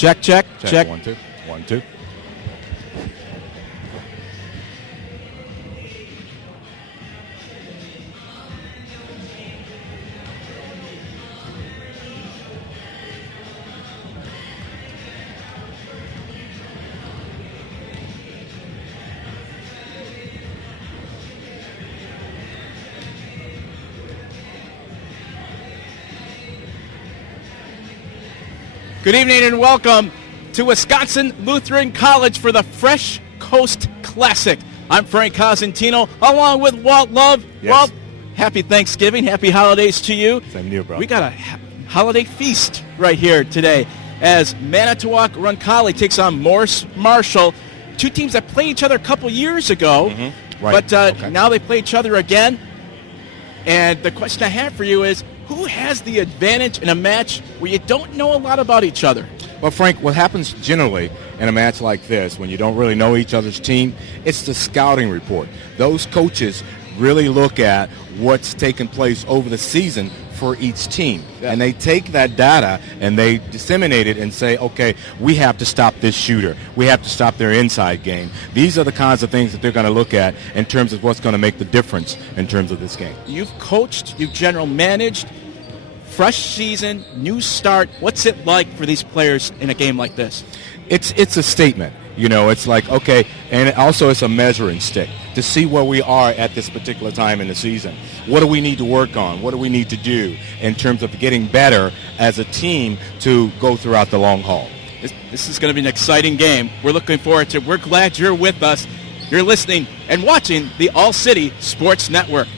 Check. 1, 2. 1, 2. Good evening and welcome to Wisconsin Lutheran College for the Fresh Coast Classic. I'm Frank Cosentino, along with Walt Love. Yes. Walt, happy Thanksgiving, happy holidays to you. Same to you, bro. We got a holiday feast right here today as Manitowoc Roncalli takes on Morse-Marshall, two teams that played each other a couple years ago, Right. but now they play each other again. And the question I have for you is, who has the advantage in a match where you don't know a lot about each other? Well, Frank, what happens generally in a match like this when you don't really know each other's team, it's the scouting report. Those coaches really look at what's taken place over the season for each team. Yeah. And they take that data and they disseminate it and say, okay, we have to stop this shooter. We have to stop their inside game. These are the kinds of things that they're going to look at in terms of what's going to make the difference in terms of this game. You've coached, you've general managed, fresh season, new start. What's it like for these players in a game like this? It's a statement. You know, it's like, okay, and also it's a measuring stick to see where we are at this particular time in the season. What do we need to work on? What do we need to do in terms of getting better as a team to go throughout the long haul? This is going to be an exciting game. We're looking forward to it. We're glad you're with us. You're listening and watching the All City Sports Network.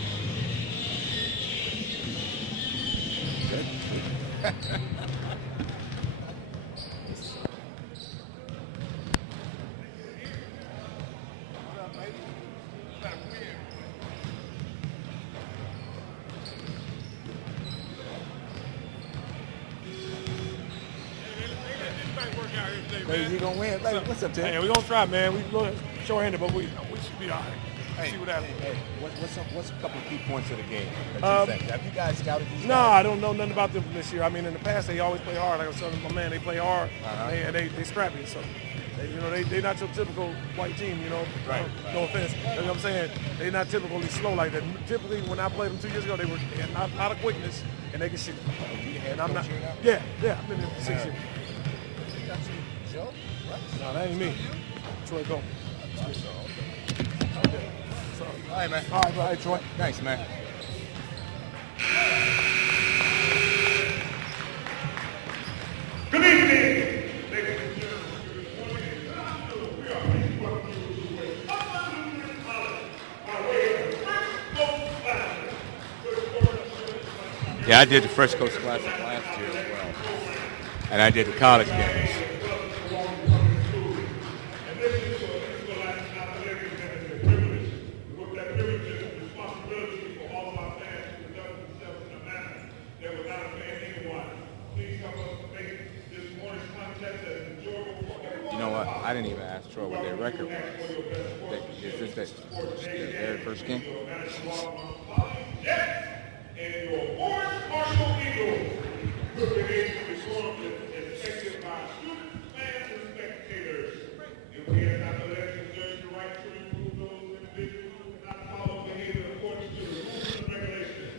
You gonna win? What's up, Tim? Hey, we're going to try, man. We look short-handed, but we should be all right. See what happens. Hey, what's a couple of key points of the game that you think? Have you guys scouted these No, guys? I don't know nothing about them from this year. I mean, in the past, they always play hard. Like I was telling my man, they play hard, and they scrappy. So, they're not your typical white team, Right. No offense. You know what I'm saying? They're not typically slow like that. Typically, when I played them 2 years ago, they were a lot of quickness, and they can shoot. And I'm not. Yeah, I've been there for 6 years. No, that ain't me. Troy Gold. All right, man. All right, bro. Hey, Troy. Thanks, man. Good evening, ladies and gentlemen. We are pleased to welcome you to Lutheran College by way of the Fresh Coast Classic. Yeah, I did the Fresh Coast Classic last year as well, and I did the college games. You know what? I didn't even ask Troy what their record was. Is this their very first game? And your Morse-Marshall Eagles will begin to be formed and expected by students, fans, and spectators. If we have not elected judge the right to remove those individuals who cannot follow behavior according to the rules and regulations.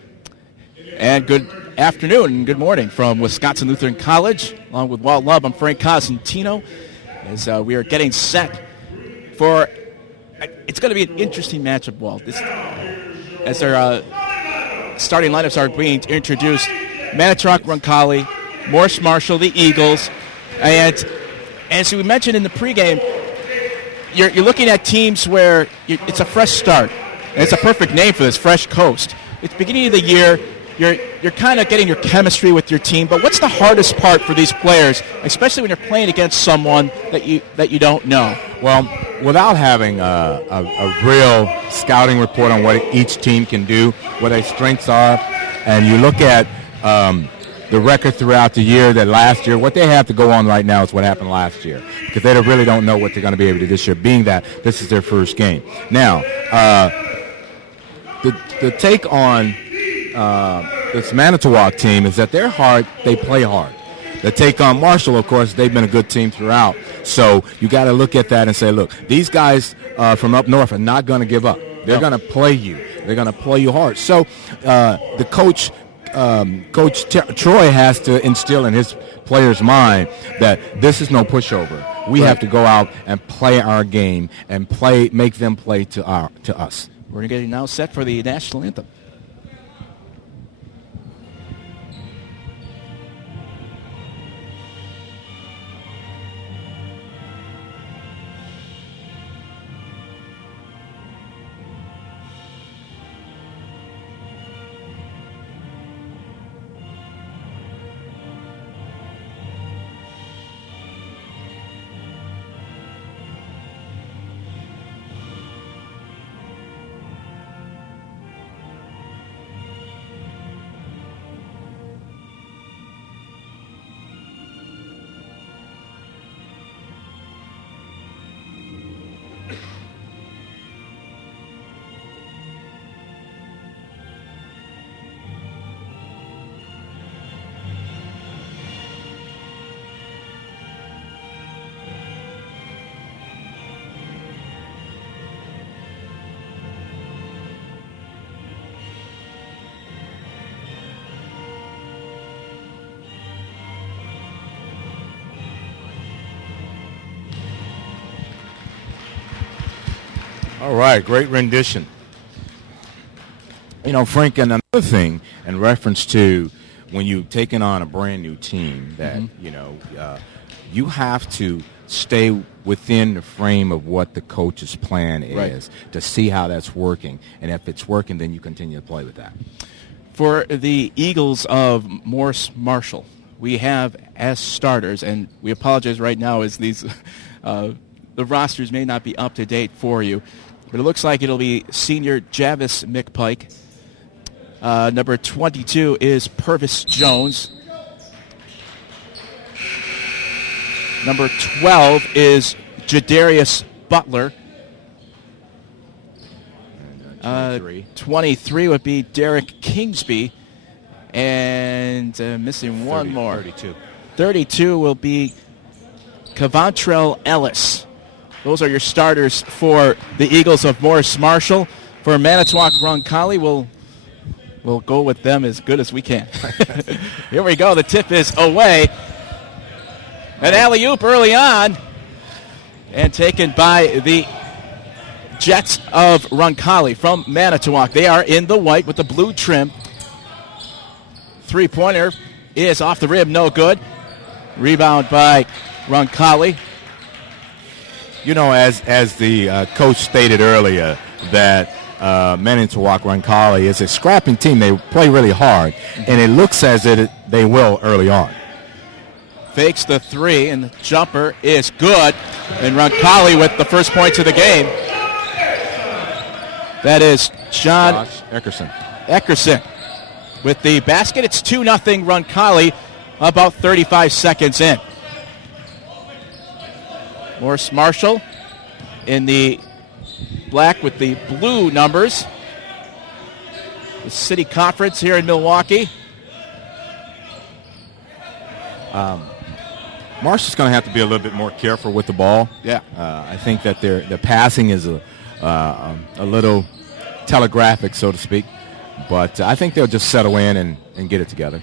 And good afternoon and good morning from Wisconsin Lutheran College. Along with Walt Love, I'm Frank Cosentino. As we are getting set for, it's going to be an interesting matchup, Walt. As our starting lineups are being introduced, Manitowoc, Roncalli, Morse-Marshall, the Eagles, and as we mentioned in the pregame, you're looking at teams where it's a fresh start, and it's a perfect name for this, Fresh Coast. It's the beginning of the year. You're kind of getting your chemistry with your team, but what's the hardest part for these players, especially when you're playing against someone that you don't know? Well, without having a real scouting report on what each team can do, what their strengths are, and you look at the record throughout the year, that last year, what they have to go on right now is what happened last year, because they really don't know what they're going to be able to do this year, being that this is their first game. Now, the take on this Manitowoc team is that they're hard, they play hard. to take on Marshall, of course, they've been a good team throughout. So you got to look at that and say, look, these guys from up north are not going to give up. They're going to play you. They're going to play you hard. So the coach, Troy, has to instill in his players' mind that this is no pushover. We have to go out and play our game and make them play to us. We're getting now set for the national anthem. All right, great rendition. You know, Frank, and another thing in reference to when you've taken on a brand new team that, you have to stay within the frame of what the coach's plan is to see how that's working. And if it's working, then you continue to play with that. For the Eagles of Morse-Marshall, we have as starters, and we apologize right now as these the rosters may not be up to date for you, but it looks like it'll be senior Javis McPike. Number 22 is Purvis Jones. Number 12 is Jadarius Butler. 23 would be Derek Kingsby. And missing one more. 32. 32 will be Cavantrell Ellis. Those are your starters for the Eagles of Morse-Marshall. For Manitowoc Roncalli, we'll go with them as good as we can. Here we go. The tip is away. An alley-oop early on. And taken by the Jets of Roncalli from Manitowoc. They are in the white with the blue trim. Three-pointer is off the rim, no good. Rebound by Roncalli. You know, as the coach stated earlier, that Manitowoc Roncalli is a scrapping team. They play really hard, and it looks as if they will early on. Fakes the three, and the jumper is good. And Roncalli with the first points of the game. That is John Eckerson with the basket. It's 2-0 Roncalli about 35 seconds in. Morse-Marshall in the black with the blue numbers. The city conference here in Milwaukee. Marshall's going to have to be a little bit more careful with the ball. Yeah. I think that the passing is a little telegraphic, so to speak. But I think they'll just settle in and get it together.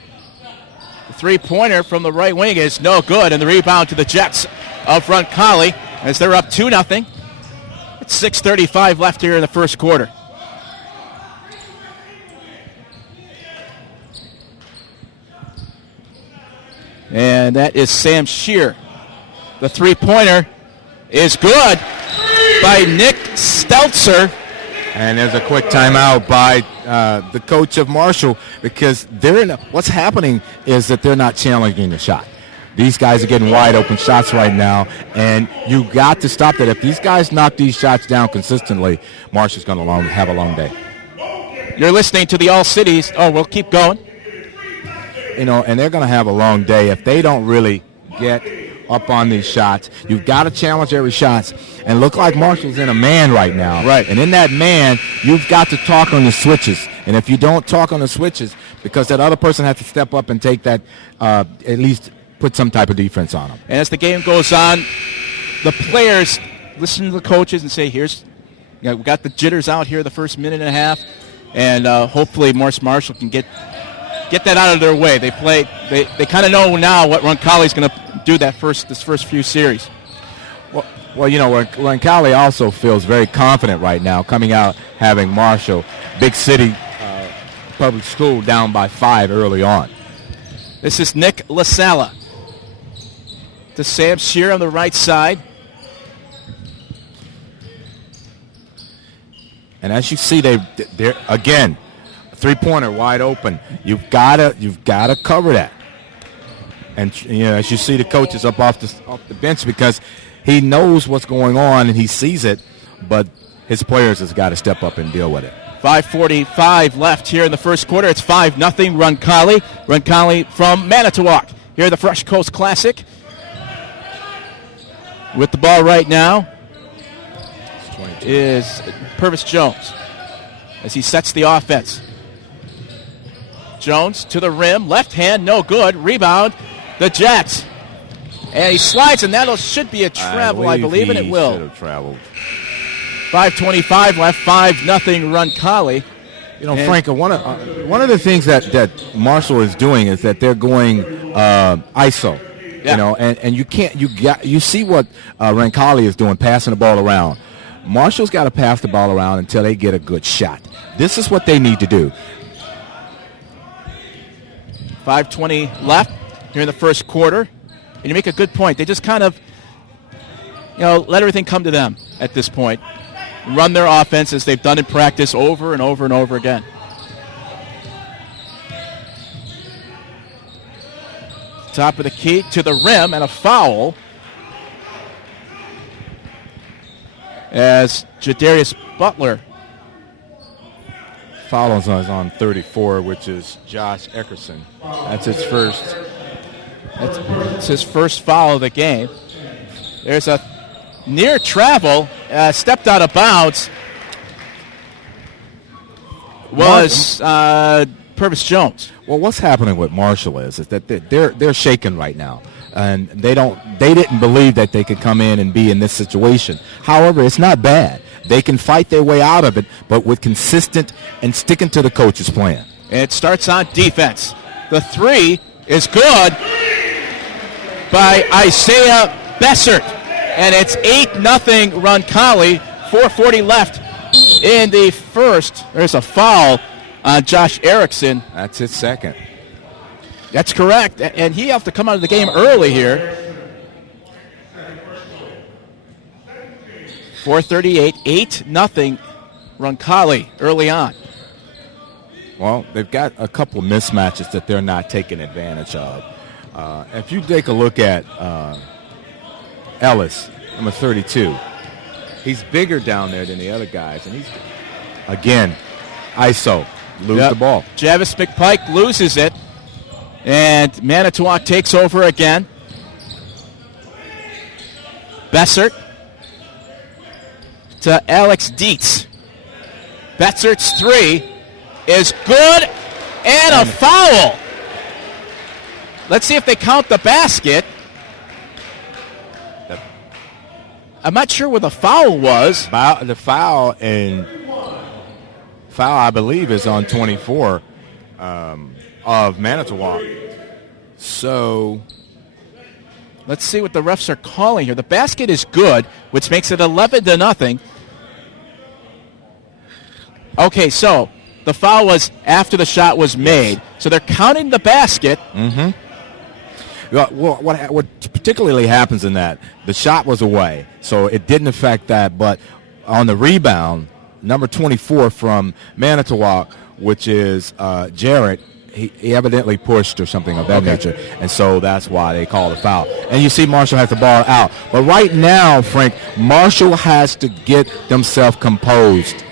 The three-pointer from the right wing is no good, and the rebound to the Jets of Roncalli as they're up 2-0. It's 6:35 left here in the first quarter. And that is Sam Shear. The three-pointer is good by Nick Stelzer. And there's a quick timeout by the coach of Marshall because what's happening is that they're not challenging the shot. These guys are getting wide open shots right now, and you got to stop that. If these guys knock these shots down consistently, Marshall's going to have a long day. You're listening to the All Cities. Oh, we'll keep going. You know, and they're going to have a long day if they don't really get up on these shots. You've got to challenge every shot and look like Marshall's in a man right now. Right. And in that man, you've got to talk on the switches. And if you don't talk on the switches, because that other person has to step up and take that at least put some type of defense on them. And as the game goes on, the players listen to the coaches and say, we got the jitters out here the first minute and a half, and hopefully Morse-Marshall can get that out of their way. They kind of know now what Roncalli's going to do this first few series. Well, Roncalli also feels very confident right now coming out having Marshall, big city public school, down by 5 early on. This is Nick LaSala to Sam Shear on the right side. And as you see, they're again, three-pointer wide open. You've got to cover that. And as you see the coaches up off the bench, because he knows what's going on and he sees it, but his players has got to step up and deal with it. 5:45 left here in the first quarter. It's 5-0 Roncalli. Roncalli from Manitowoc here at the Fresh Coast Classic. With the ball right now is Purvis Jones as he sets the offense. Jones to the rim, left hand, no good. Rebound, the Jets. And he slides, and that should be a travel, I believe, and it will. Should have traveled. 5:25 left, 5-0 Roncalli. Frank, one of the things that Marshall is doing is that they're going ISO. Yeah. And you see what Roncalli is doing, passing the ball around. Marshall's got to pass the ball around until they get a good shot. This is what they need to do. 5:20 left here in the first quarter. And you make a good point. They just kind of, let everything come to them at this point. Run their offense as they've done in practice over and over and over again. Top of the key to the rim and a foul as Jadarius Butler. Foul is on 34, which is Josh Eckerson. That's his first. It's his first foul of the game. There's a near travel, stepped out of bounds. Was Purvis Jones. Well, what's happening with Marshall is that they're shaken right now, and they didn't believe that they could come in and be in this situation. However, it's not bad. They can fight their way out of it, but with consistent and sticking to the coach's plan. And it starts on defense. The three is good by Isaiah Bessert. And it's 8-0 Roncalli. 4:40 left in the first. There's a foul on Josh Erickson. That's his second. That's correct. And he have to come out of the game early here. 4:38, 8-0 Roncalli early on. Well, they've got a couple of mismatches that they're not taking advantage of. If you take a look at Ellis, number 32, he's bigger down there than the other guys, and he's, again, ISO, lose the ball. Javis McPike loses it, and Manitowoc takes over again. Bessert to Alex Dietz. Bessert's three is good, and a foul. Let's see if they count the basket. I'm not sure where the foul was. The foul, I believe, is on 24 of Manitowoc. So let's see what the refs are calling here. The basket is good, which makes it 11-0. Okay, so the foul was after the shot was made. So they're counting the basket. Mm-hmm. Well, what particularly happens in that, the shot was away, so it didn't affect that. But on the rebound, number 24 from Manitowoc, which is Jarrett, he evidently pushed or something of that nature, and so that's why they call the foul. And you see Marshall has the ball out. But right now, Frank, Marshall has to get themselves composed.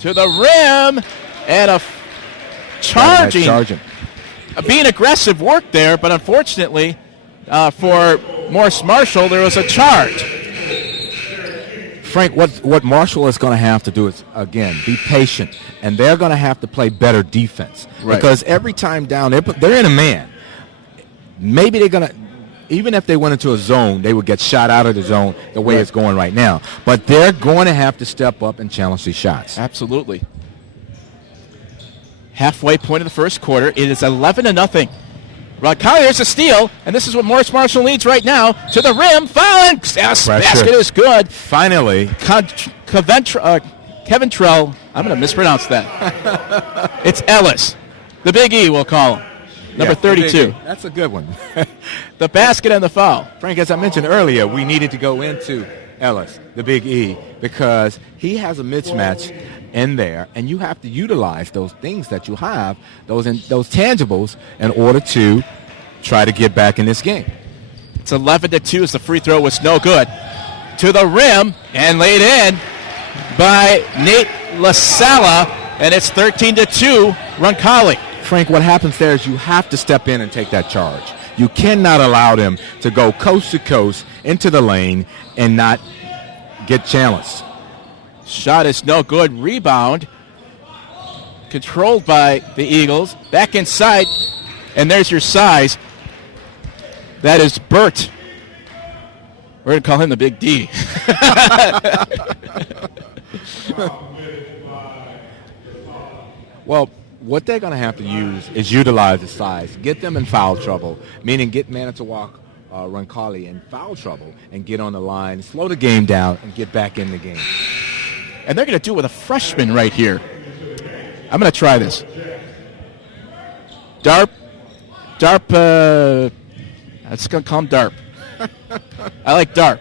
To the rim, and a charging. Being aggressive work there, but unfortunately for Morse-Marshall, there was a charge. Frank, what Marshall is going to have to do is, again, be patient, and they're going to have to play better defense. Right. Because every time down, they're in a man. maybe they're going to, even if they went into a zone, they would get shot out of the zone the way it's going right now. But they're going to have to step up and challenge these shots. Absolutely. Halfway point of the first quarter. It is 11-0. Roncalli, there's a steal, and this is what Morse-Marshall leads right now. To the rim, fouling. Yes, basket is good. Finally. Kevin Trell, I'm going to mispronounce that. It's Ellis. The Big E, we'll call him. Number 32. That's a good one. The basket and the foul. Frank, as I mentioned earlier, we needed to go into Ellis, the Big E, because he has a mismatch in there, and you have to utilize those things that you have, those tangibles, in order to try to get back in this game. It's 11-2 as the free throw was no good. To the rim and laid in by Nate LaSala, and it's 13-2, Roncalli. Frank, what happens there is you have to step in and take that charge. You cannot allow them to go coast to coast into the lane and not get challenged. Shot is no good. Rebound controlled by the Eagles. Back inside, and there's your size. That is Burt. We're going to call him the Big D. Well, what they're going to have to use is utilize the size, get them in foul trouble, meaning get Manitowoc, Roncalli in foul trouble, and get on the line, slow the game down, and get back in the game. And they're going to do it with a freshman right here. I'm going to try this. Darp, let's going to call him Darp. I like Darp.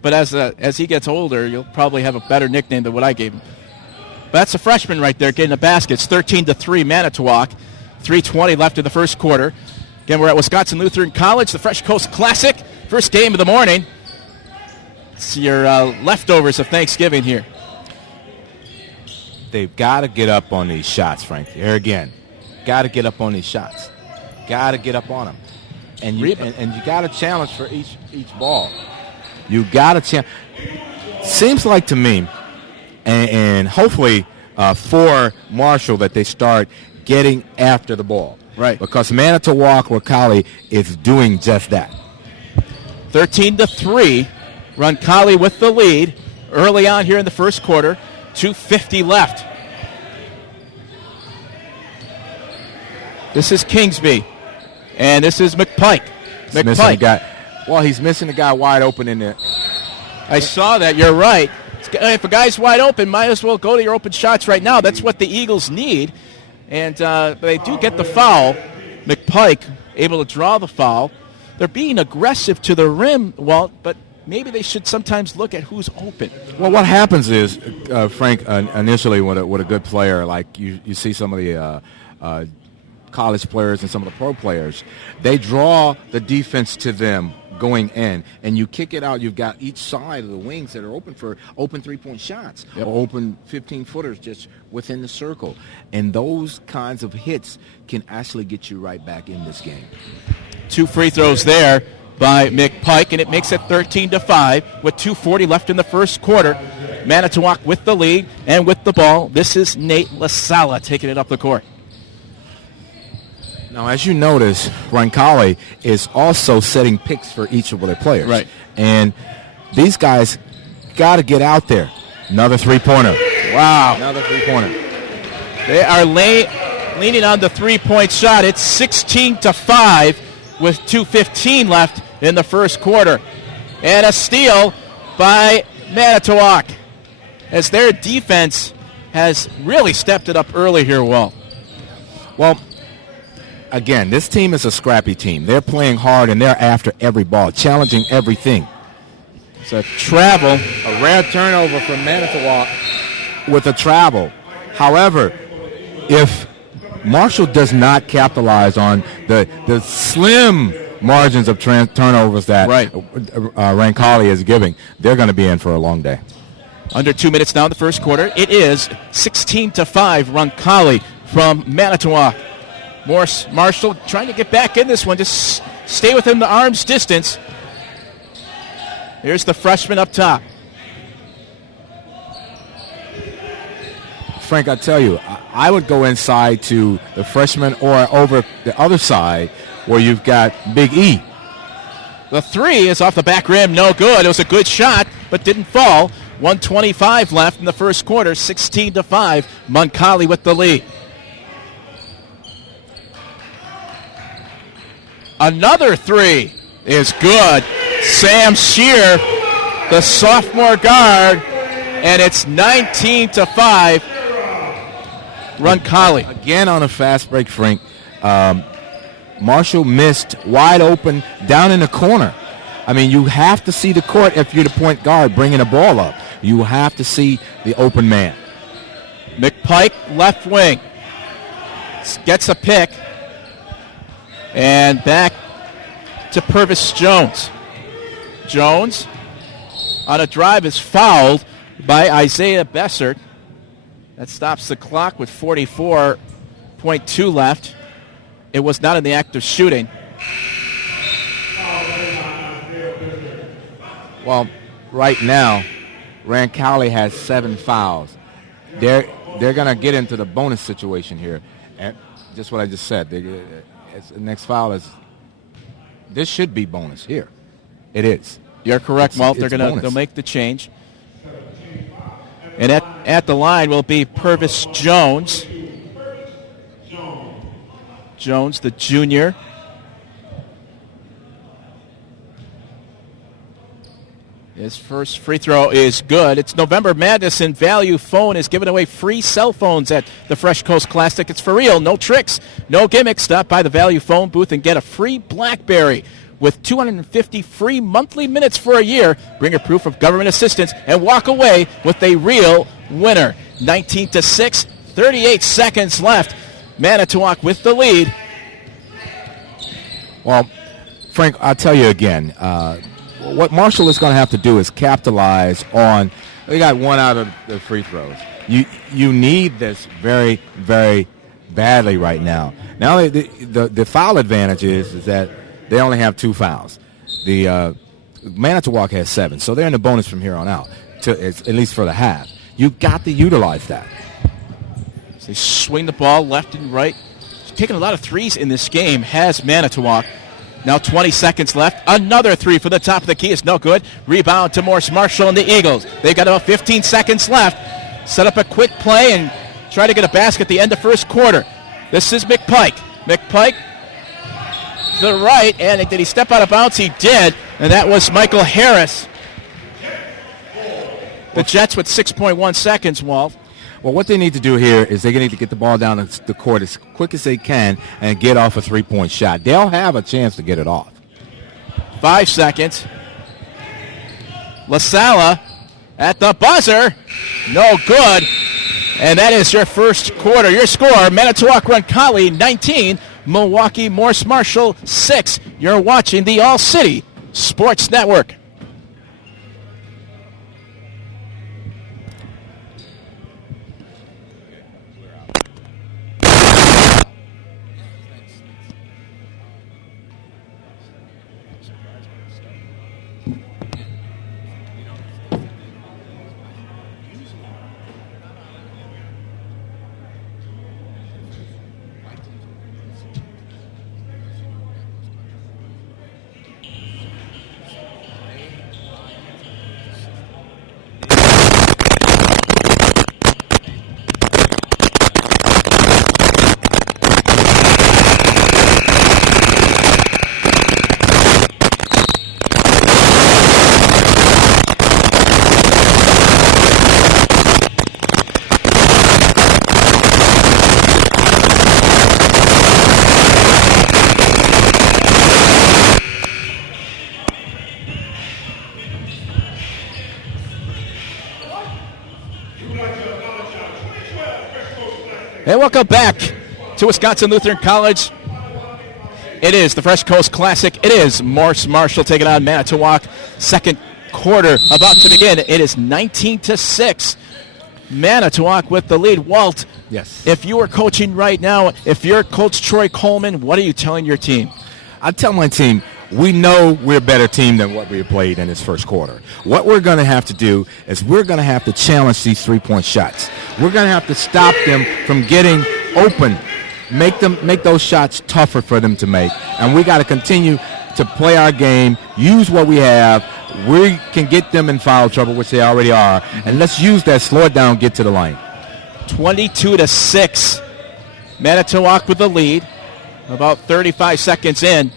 But as he gets older, you'll probably have a better nickname than what I gave him. But that's a freshman right there getting a basket. It's 13-3 Manitowoc. 3:20 left in the first quarter. Again, we're at Wisconsin Lutheran College, the Fresh Coast Classic. First game of the morning. It's your leftovers of Thanksgiving here. They've got to get up on these shots, Frank. Here again. Got to get up on these shots. Got to get up on them. And you got to challenge for each ball. You got to challenge. Seems like to me, and hopefully for Marshall, that they start getting after the ball. Right. Because Manitowoc Roncalli is doing just that. 13-3. Roncalli with the lead early on here in the first quarter. 2:50 left. This is Kingsby. And this is McPike. He's missing the guy wide open in there. I saw that. You're right. If a guy's wide open, might as well go to your open shots right now. That's what the Eagles need. And they do get the foul. McPike able to draw the foul. They're being aggressive to the rim, Walt, but maybe they should sometimes look at who's open. Well, what happens is, Frank, initially with a good player, like you see some of the college players and some of the pro players, they draw the defense to them going in, and you kick it out. You've got each side of the wings that are open for open three-point shots or open 15-footers just within the circle. And those kinds of hits can actually get you right back in this game. 2 free throws there by McPike, and it makes it 13-5 with 2:40 left in the first quarter. Manitowoc with the lead and with the ball. This is Nate LaSala taking it up the court. Now, as you notice, Roncalli is also setting picks for each of their players. Right. And these guys got to get out there. Another three-pointer. Wow. Another three-pointer. They are leaning on the three-point shot. It's 16-5 with 2:15 left in the first quarter. And a steal by Manitowoc as their defense has really stepped it up early here, Well, again, this team is a scrappy team. They're playing hard, and they're after every ball, challenging everything. It's a travel. A rare turnover from Manitowoc with a travel. However, if Marshall does not capitalize on the slim margins of turnovers that Roncalli is giving, they're going to be in for a long day. Under 2 minutes now in the first quarter. It is 16-5 Roncalli from Manitowoc. Morse-Marshall trying to get back in this one. Just stay within the arm's distance. Here's the freshman up top. Frank, I tell you, I would go inside to the freshman or over the other side where you've got Big E. The three is off the back rim, no good. It was a good shot, but didn't fall. 1:25 left in the first quarter, 16-5. Roncalli with the lead. Another three is good. Sam Shear, the sophomore guard, and it's 19-5. Roncalli. Again on a fast break, Frank. Marshall missed wide open down in the corner. I mean, you have to see the court if you're the point guard bringing the ball up. You have to see the open man. McPike, left wing, gets a pick, and back to Purvis Jones. Jones on a drive is fouled by Isaiah Bessert. That stops the clock with 44.2 left. It was not in the act of shooting. Well, right now, Roncalli has 7 fouls. They're going to get into the bonus situation here. And just what I just said. The next foul is, this should be bonus here. It is. You're correct, Walt. They'll make the change. And at the line will be Purvis Jones. Jones, the junior. His first free throw is good. It's November Madness, and Value Phone is giving away free cell phones at the Fresh Coast Classic. It's for real. No tricks, no gimmicks. Stop by the Value Phone booth and get a free BlackBerry with 250 free monthly minutes for a year. Bring a proof of government assistance and walk away with a real winner. 19-6, 38 seconds left. Manitowoc with the lead. Well, Frank, I'll tell you again, what Marshall is going to have to do is capitalize on, they got one out of the free throws. You need this very, very badly right now. Now the foul advantage is that they only have 2 fouls. The Manitowoc has 7, so they're in the bonus from here on out, at least for the half. You've got to utilize that. So they swing the ball left and right. Taking a lot of threes in this game has Manitowoc. Now 20 seconds left. Another three for the top of the key is no good. Rebound to Morse-Marshall and the Eagles. They've got about 15 seconds left. Set up a quick play and try to get a basket at the end of first quarter. This is McPike. McPike to the right, and did he step out of bounds? He did, and that was Michael Harris. The Jets with 6.1 seconds, Walt. Well, what they need to do here is they need to get the ball down the court as quick as they can and get off a three-point shot. They'll have a chance to get it off. 5 seconds. LaSala at the buzzer. No good. And that is your first quarter. Your score, Manitowoc Roncalli 19, Milwaukee Morse-Marshall 6. You're watching the All-City Sports Network. And welcome back to Wisconsin Lutheran College. It is the Fresh Coast Classic. It is Morse-Marshall taking on Manitowoc. Second quarter about to begin. It is 19-6. Manitowoc with the lead. Walt, yes. If you were coaching right now, if you're Coach Troy Coleman, what are you telling your team? I tell my team, we know we're a better team than what we played in this first quarter. What we're going to have to do is we're going to have to challenge these three-point shots. We're going to have to stop them from getting open make those shots tougher for them to make. And we got to continue to play our game, use what we have. We can get them in foul trouble, which they already are, and let's use that, slow it down, get to the line. 22-6. Manitowoc with the lead. About 35 seconds in.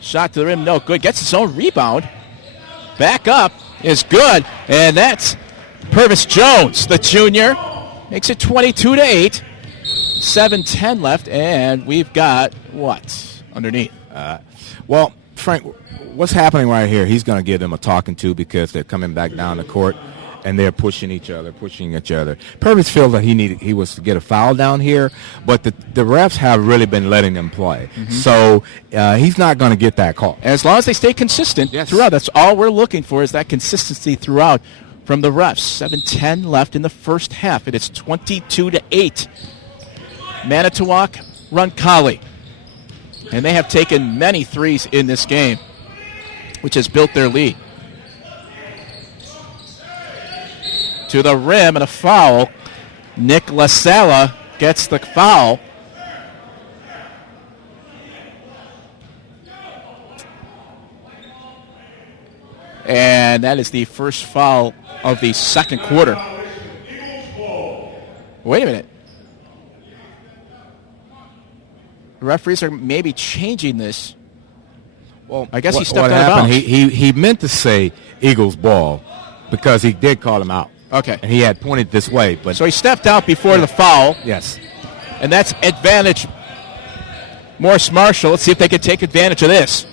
Shot to the rim, no good. Gets his own rebound. Back up is good, and that's Purvis Jones, the junior. Makes it 22-8. 7:10 left, and we've got what underneath? Well, Frank, what's happening right here? He's going to give them a talking to because they're coming back down the court, and they're pushing each other. Purvis feels that he was to get a foul down here, but the refs have really been letting them play. So he's not going to get that call. As long as they stay consistent throughout, that's all we're looking for is that consistency throughout from the refs. 7:10 left in the first half. It is 22-8. Manitowoc, Roncalli. And they have taken many threes in this game, which has built their lead. To the rim and a foul. Nick LaSala gets the foul. And that is the first foul of the second quarter. Wait a minute. The referees are maybe changing this. Well, I guess he stepped out of bounds. He meant to say Eagles ball because he did call him out. Okay. And he had pointed this way. But so he stepped out before the foul. Yes. And that's advantage Morse-Marshall. Let's see if they can take advantage of this.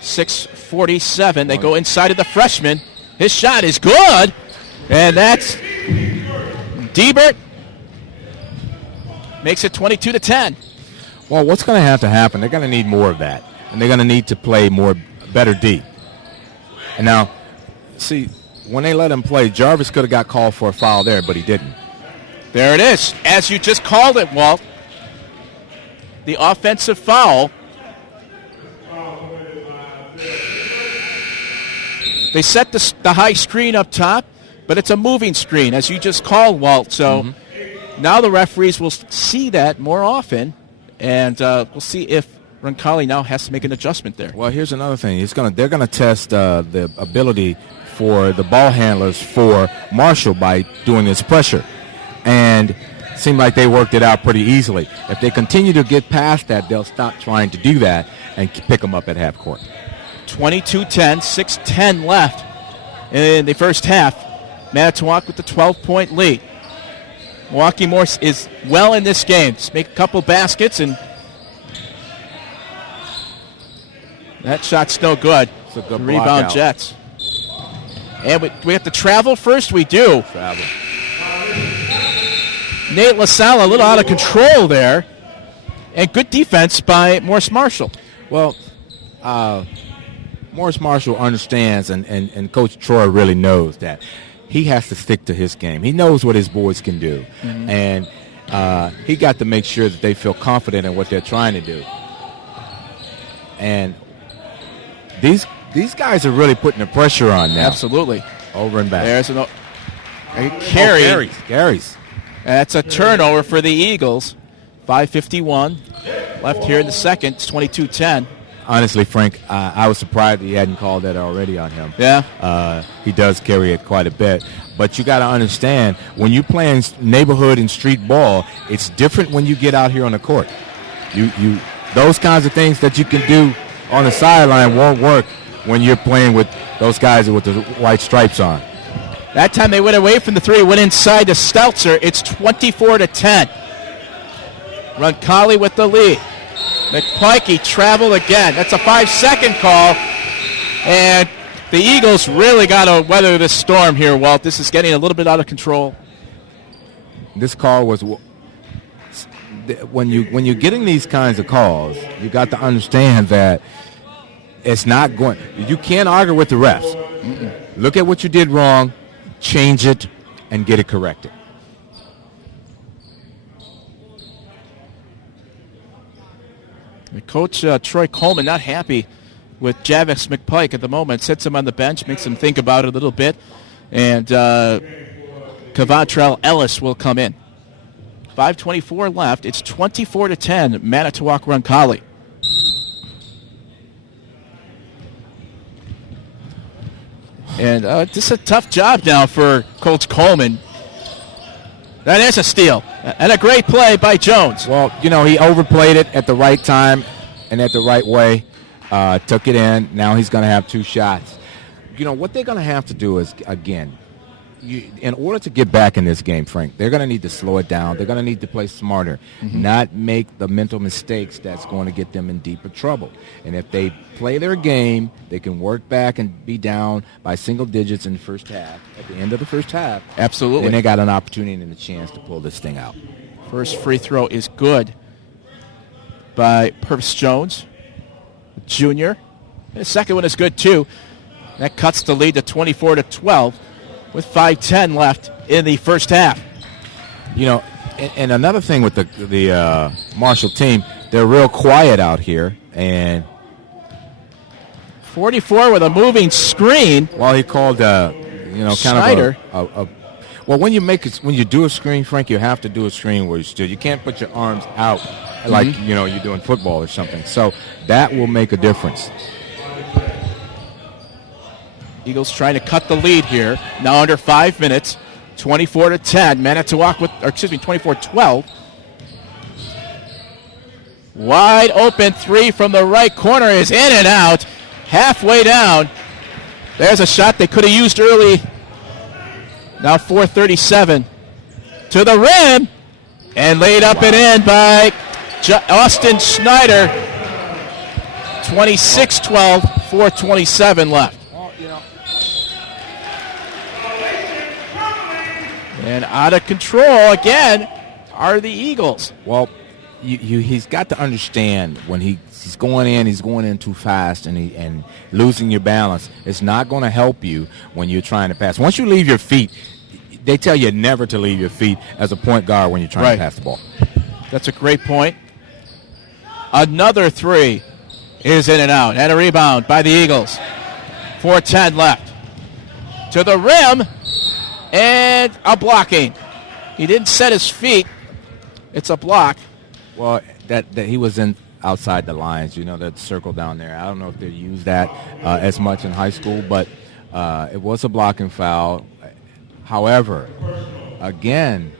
6:47. They go inside of the freshman. His shot is good. And that's Diebert. Makes it 22-10. Well, what's going to have to happen? They're going to need more of that, and they're going to need to play better D. And now, see, when they let him play, Jarvis could have got called for a foul there, but he didn't. There it is, as you just called it, Walt. The offensive foul. They set the high screen up top, but it's a moving screen, as you just called, Walt. So now the referees will see that more often. And we'll see if Roncalli now has to make an adjustment there. Well, here's another thing. They're going to test the ability for the ball handlers for Marshall by doing this pressure. And it seemed like they worked it out pretty easily. If they continue to get past that, they'll stop trying to do that and pick them up at half court. 22-10, 6:10 left in the first half. Manitowoc with the 12-point lead. Milwaukee Morse is well in this game. Just make a couple baskets, and that shot's no good. It's a good rebound out. Jets. And we have to travel first? We do. Travel. Nate LaSala a little out of control there. And good defense by Morse-Marshall. Well, Morse-Marshall understands, and Coach Troy really knows that. He has to stick to his game. He knows what his boys can do. And he got to make sure that they feel confident in what they're trying to do. And these guys are really putting the pressure on now. Absolutely. Over and back. There's a carry. Carries. That's a turnover for the Eagles. 5:51 left here in the second. It's 22-10. Honestly, Frank, I was surprised he hadn't called that already on him. Yeah. He does carry it quite a bit. But you got to understand, when you're playing neighborhood and street ball, it's different when you get out here on the court. Those kinds of things that you can do on the sideline won't work when you're playing with those guys with the white stripes on. That time they went away from the three, went inside to Stelzer. It's 24-10. Roncalli with the lead. McPikey traveled again. That's a 5-second call. And the Eagles really got to weather this storm here, Walt. This is getting a little bit out of control. This call was when you're getting these kinds of calls, you got to understand that it's not going. You can't argue with the refs. Look at what you did wrong, change it, and get it corrected. Coach Troy Coleman not happy with Javis McPike at the moment. Sits him on the bench, makes him think about it a little bit. And Kavantrell Ellis will come in. 5:24 left. It's 24-10, Manitowoc Roncalli. And this is a tough job now for Coach Coleman. That is a steal. And a great play by Jones. Well, he overplayed it at the right time and at the right way. Took it in. Now he's going to have 2 shots. What they're going to have to do is, again, in order to get back in this game, Frank, they're going to need to slow it down. They're going to need to play smarter, not make the mental mistakes that's going to get them in deeper trouble. And if they play their game, they can work back and be down by single digits in the first half. At the end of the first half, absolutely, then they got an opportunity and a chance to pull this thing out. First free throw is good by Purvis Jones, junior. And the second one is good, too. That cuts the lead to 24-12. With 5:10 left in the first half. And another thing with the Marshall team, they're real quiet out here. And 44 with a moving screen. Well, he called, Snyder. Well, when you do a screen, Frank, you have to do a screen where you can't put your arms out like you're doing football or something. So that will make a difference. Eagles trying to cut the lead here. Now under 5 minutes, 24-10. Manitowoc 24-12. Wide open 3 from the right corner is in and out. Halfway down. There's a shot they could have used early. Now 4:37 to the rim and laid up and in by Austin Schneider. 26-12, 4:27 left. And out of control again are the Eagles. Well, he's got to understand when he's going in too fast and losing your balance. It's not going to help you when you're trying to pass. Once you leave your feet, they tell you never to leave your feet as a point guard when you're trying to pass the ball. That's a great point. Another 3 is in and out. And a rebound by the Eagles. 4:10 left. To the rim. And a blocking. He didn't set his feet. It's a block. Well, that he was in outside the lines. That circle down there. I don't know if they use that as much in high school, but it was a blocking foul. However, again,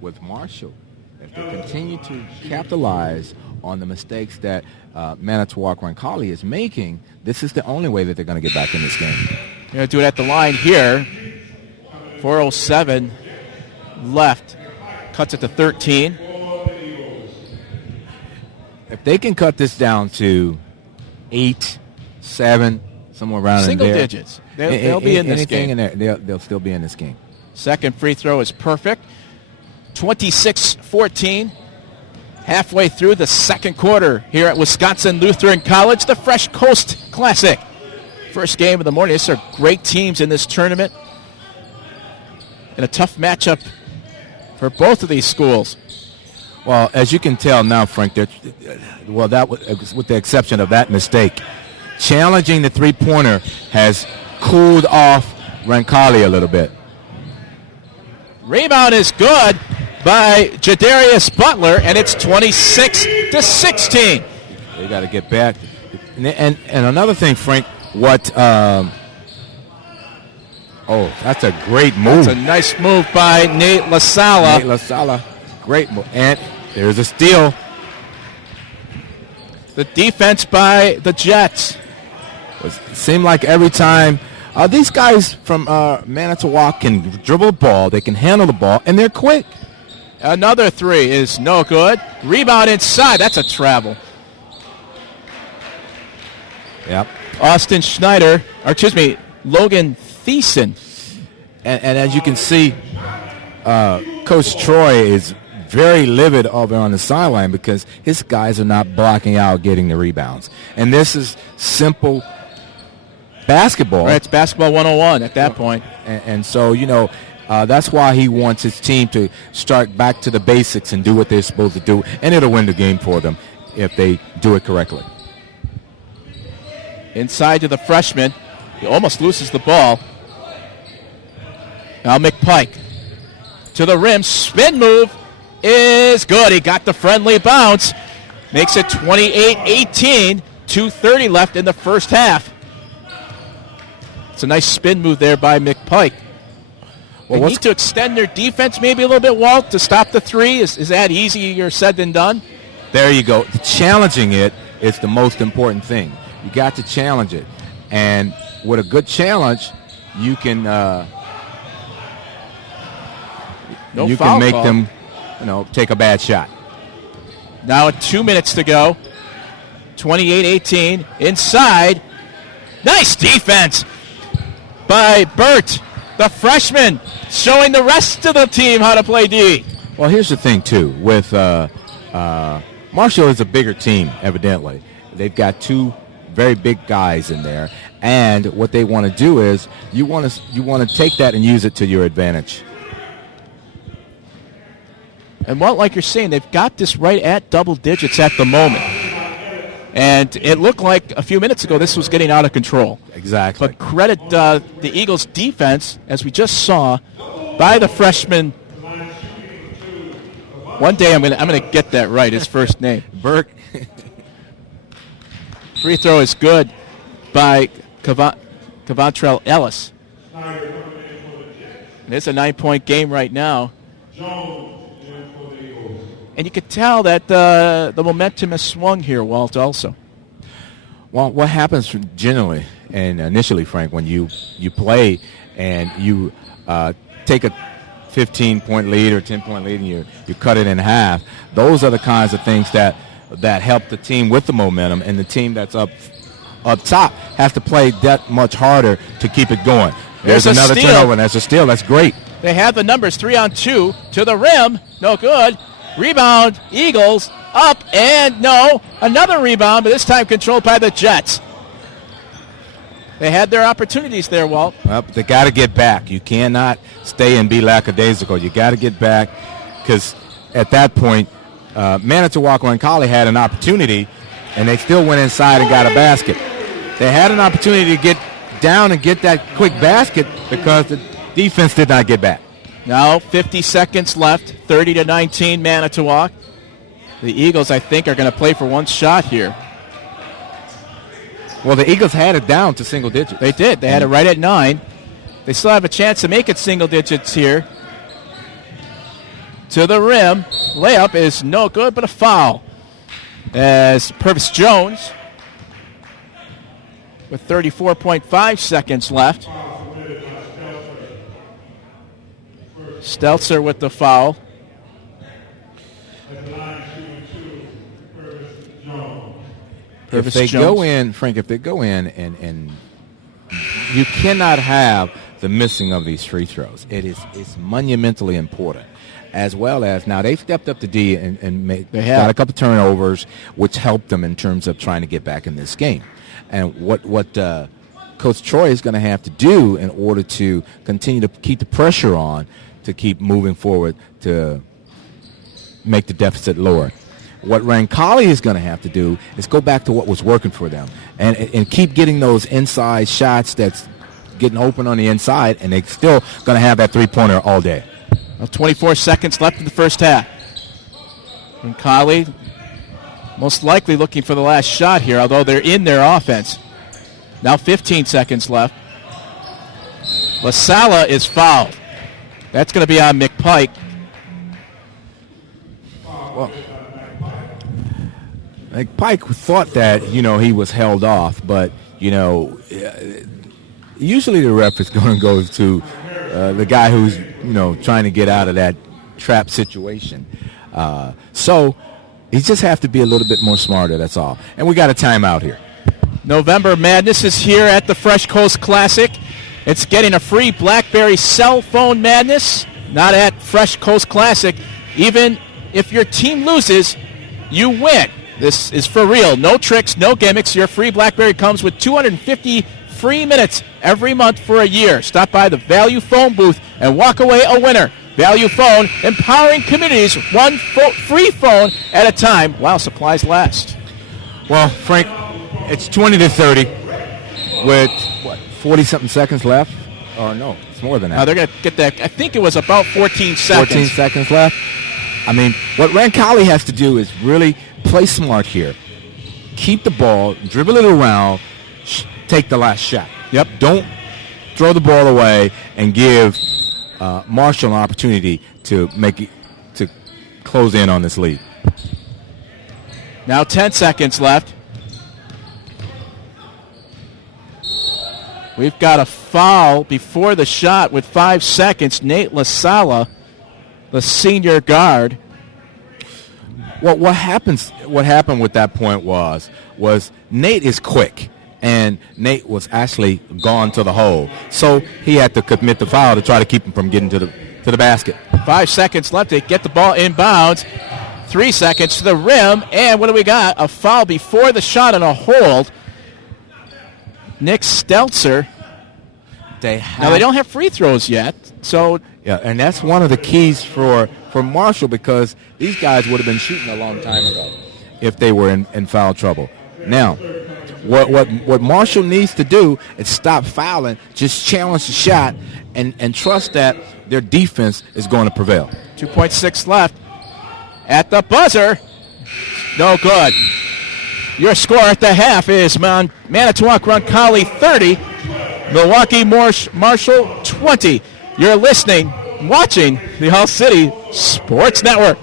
with Marshall, if they continue to capitalize on the mistakes that Manitowoc Roncalli is making, this is the only way that they're going to get back in this game. They're going to do it at the line here. 4:07 left. Cuts it to 13. If they can cut this down to 8, 7, somewhere around single in there, digits, they'll be in this game. In there, they'll still be in this game. Second free throw is perfect. 26-14. Halfway through the second quarter here at Wisconsin Lutheran College, the Fresh Coast Classic. First game of the morning. These are great teams in this tournament. And a tough matchup for both of these schools. Well, as you can tell now, Frank, that was, with the exception of that mistake, challenging the three-pointer has cooled off Roncalli a little bit. Rebound is good by Jadarius Butler, and it's 26-16. They got to get back. And another thing, Frank, that's a great move. That's a nice move by Nate LaSala. Great move. And there's a steal. The defense by the Jets. It seemed like every time these guys from Manitowoc can dribble the ball, they can handle the ball, and they're quick. Another 3 is no good. Rebound inside. That's a travel. Yep. Logan Thiessen. And as you can see, Coach Troy is very livid over on the sideline because his guys are not blocking out getting the rebounds. And this is simple basketball. Right, it's basketball 101 at that point. And so, that's why he wants his team to start back to the basics and do what they're supposed to do. And it'll win the game for them if they do it correctly. Inside to the freshman. He almost loses the ball. Now McPike to the rim. Spin move. is good. He got the friendly bounce. Makes it 28-18. 2:30 left in the first half. It's a nice spin move there by McPike. Well, they need to extend their defense maybe a little bit, Walt, to stop the three. Is that easier said than done? There you go. Challenging it is the most important thing. You got to challenge it. And with a good challenge, you can make them, take a bad shot. Now with 2 minutes to go. 28-18 inside. Nice defense by Burt, the freshman, showing the rest of the team how to play D. Well, here's the thing, too. With Marshall is a bigger team, evidently. They've got two very big guys in there. And what they want to do is you want to take that and use it to your advantage. And Walt, like you're saying, they've got this right at double digits at the moment. And it looked like a few minutes ago this was getting out of control. Exactly. But credit the Eagles' defense, as we just saw, by the freshman. One day I'm gonna get that right, his first name. Burke. Free throw is good by Cavantrell Ellis. And it's a 9-point game right now. And you could tell that the momentum has swung here, Walt, also. Well, what happens generally and initially, Frank, when you play and you take a 15-point lead or 10-point lead and you cut it in half, those are the kinds of things that help the team with the momentum, and the team that's up top has to play that much harder to keep it going. There's another turnover, and that's a steal. That's great. They have the numbers 3-on-2 to the rim. No good. Rebound, Eagles, up, and no. Another rebound, but this time controlled by the Jets. They had their opportunities there, Walt. Well, they got to get back. You cannot stay and be lackadaisical. You got to get back, because at that point, Manitowoc Roncalli had an opportunity, and they still went inside and got a basket. They had an opportunity to get down and get that quick basket because the defense did not get back. Now 50 seconds left, 30-19 Manitowoc. The Eagles, I think, are going to play for one shot here. Well, the Eagles had it down to single digits. They did. They had it right at 9. They still have a chance to make it single digits here. To the rim. Layup is no good, but a foul. As Purvis Jones, with 34.5 seconds left. Stelzer with the foul. If they go in, Frank, and you cannot have the missing of these free throws. It's monumentally important. As well as now they've stepped up to D and got a couple turnovers, which helped them in terms of trying to get back in this game. And what Coach Troy is going to have to do in order to continue to keep the pressure on, to keep moving forward, to make the deficit lower. What Roncalli is going to have to do is go back to what was working for them and keep getting those inside shots that's getting open on the inside, and they're still going to have that three-pointer all day. Well, 24 seconds left in the first half. Roncalli most likely looking for the last shot here, although they're in their offense. Now 15 seconds left. LaSala is fouled. That's going to be on McPike. Well, McPike thought that, he was held off, but, usually the ref is going to go to the guy who's, trying to get out of that trap situation. So he just have to be a little bit more smarter, that's all. And we got a timeout here. November Madness is here at the Fresh Coast Classic. It's getting a free BlackBerry cell phone madness, not at Fresh Coast Classic. Even if your team loses, you win. This is for real. No tricks, no gimmicks. Your free BlackBerry comes with 250 free minutes every month for a year. Stop by the Value Phone booth and walk away a winner. Value Phone, empowering communities, one free phone at a time while supplies last. Well, Frank, it's 20-30 with, 40-something seconds left? Or no, it's more than that. They're going to get that. I think it was about 14 seconds. 14 seconds left. I mean, what Roncalli has to do is really play smart here. Keep the ball, dribble it around, take the last shot. Yep. Don't throw the ball away and give Marshall an opportunity to close in on this lead. Now 10 seconds left. We've got a foul before the shot with 5 seconds. Nate LaSala, the senior guard. Well, what happened with that point was Nate is quick, and Nate was actually gone to the hole. So he had to commit the foul to try to keep him from getting to the basket. 5 seconds left to get the ball inbounds. 3 seconds to the rim, and what do we got? A foul before the shot and a hold. Nick Stelzer. Now they don't have free throws yet, so yeah, and that's one of the keys for Marshall, because these guys would have been shooting a long time ago if they were in foul trouble. Now, what Marshall needs to do is stop fouling, just challenge the shot, and trust that their defense is going to prevail. 2.6 left. At the buzzer, no good. Your score at the half is Manitowoc Roncalli 30, Milwaukee Morse-Marshall 20. You're watching the All City Sports Network.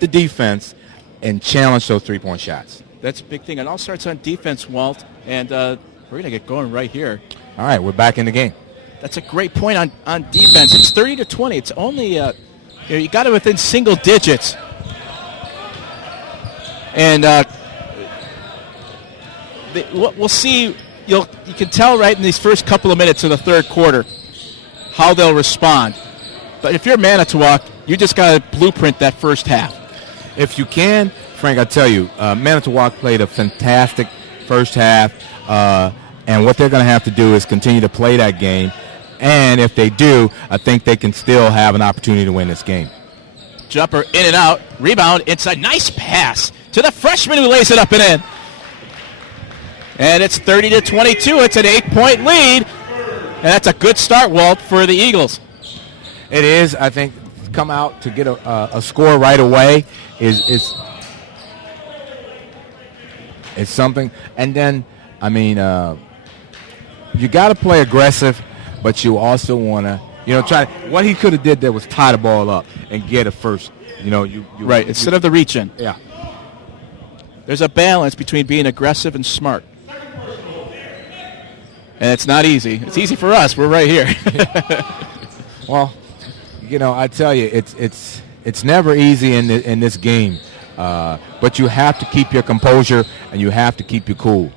the defense and challenge those three-point shots. That's a big thing. It all starts on defense, Walt, and we're going to get going right here. All right, we're back in the game. That's a great point on defense. It's 30-20. It's only you got it within single digits, and we'll see. You can tell right in these first couple of minutes of the third quarter how they'll respond. But if you're Manitowoc, you just got to blueprint that first half. If you can, Frank, I tell you, Manitowoc played a fantastic first half, and what they're going to have to do is continue to play that game. And if they do, I think they can still have an opportunity to win this game. Jumper in and out. Rebound inside. Nice pass to the freshman who lays it up and in. And it's 30-22. It's an 8-point lead. And that's a good start, Walt, for the Eagles. It is. I think come out to get a score right away is something. And then, I mean, you got to play aggressive, but you also want to, try. What he could have did there was tie the ball up and get a first. Right, instead of the reach-in. Yeah. There's a balance between being aggressive and smart. And it's not easy. It's easy for us. We're right here. Well, I tell you, it's never easy in this game. But you have to keep your composure and you have to keep your cool.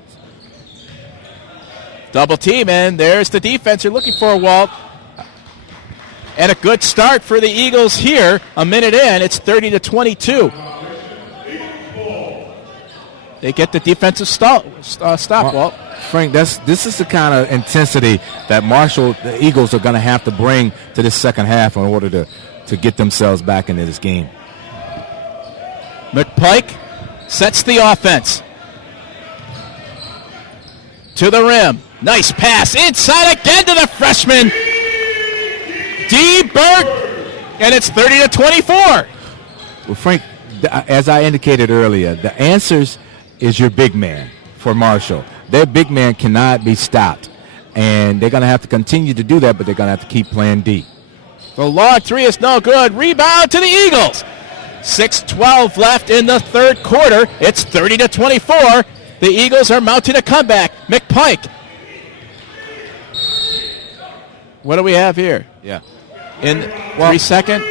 Double team, and there's the defense you're looking for, Walt. And a good start for the Eagles here. A minute in, it's 30-22. They get the defensive stop, Walt. Frank, this is the kind of intensity that the Eagles are going to have to bring to this second half in order to get themselves back into this game. McPike sets the offense. To the rim. Nice pass. Inside again to the freshman. D. Burt. And it's 30-24. Well, Frank, as I indicated earlier, the answers is your big man for Marshall. Their big man cannot be stopped. And they're going to have to continue to do that, but they're going to have to keep playing D. The long three is no good. Rebound to the Eagles. 6:12 left in the third quarter. It's 30-24. The Eagles are mounting a comeback. McPike. What do we have here? Yeah. In 3 seconds.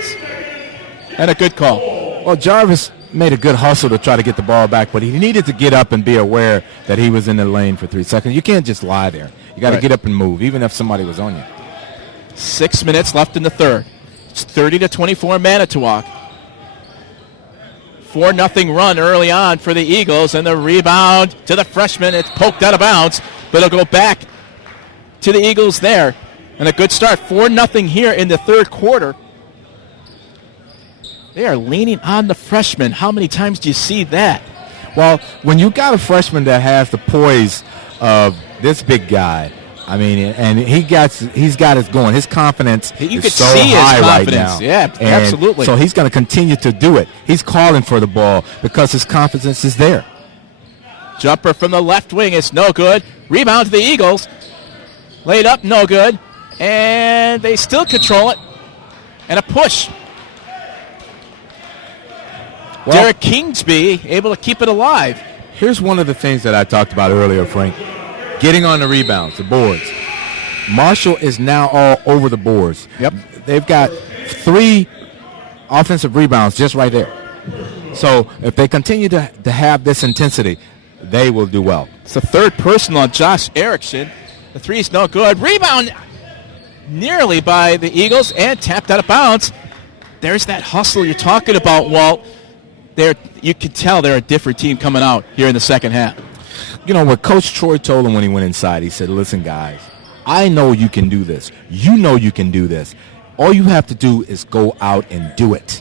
And a good call. Well, Jarvis made a good hustle to try to get the ball back, but he needed to get up and be aware that he was in the lane for 3 seconds. You can't just lie there. You got to get up and move, even if somebody was on you. 6 minutes left in the third. It's 30-24 Manitowoc. 4-0 run early on for the Eagles, and the rebound to the freshman. It's poked out of bounds, but it'll go back to the Eagles there. And a good start. 4-0 here in the third quarter. They are leaning on the freshman. How many times do you see that? Well, when you got a freshman that has the poise of this big guy, I mean, and he's got it going. His confidence is so high right now. Yeah, and absolutely. So he's going to continue to do it. He's calling for the ball because his confidence is there. Jumper from the left wing is no good. Rebound to the Eagles. Laid up, no good. And they still control it. And a push. Well, Derek Kingsby able to keep it alive. Here's one of the things that I talked about earlier, Frank. Getting on the rebounds, the boards. Marshall is now all over the boards. Yep. They've got 3 offensive rebounds just right there. So if they continue to have this intensity, they will do well. It's the third personal on Josh Erickson. The three's no good. Rebound nearly by the Eagles and tapped out of bounds. There's that hustle you're talking about, Walt. You can tell they're a different team coming out here in the second half. What Coach Troy told him when he went inside, he said, listen, guys, I know you can do this. You know you can do this. All you have to do is go out and do it.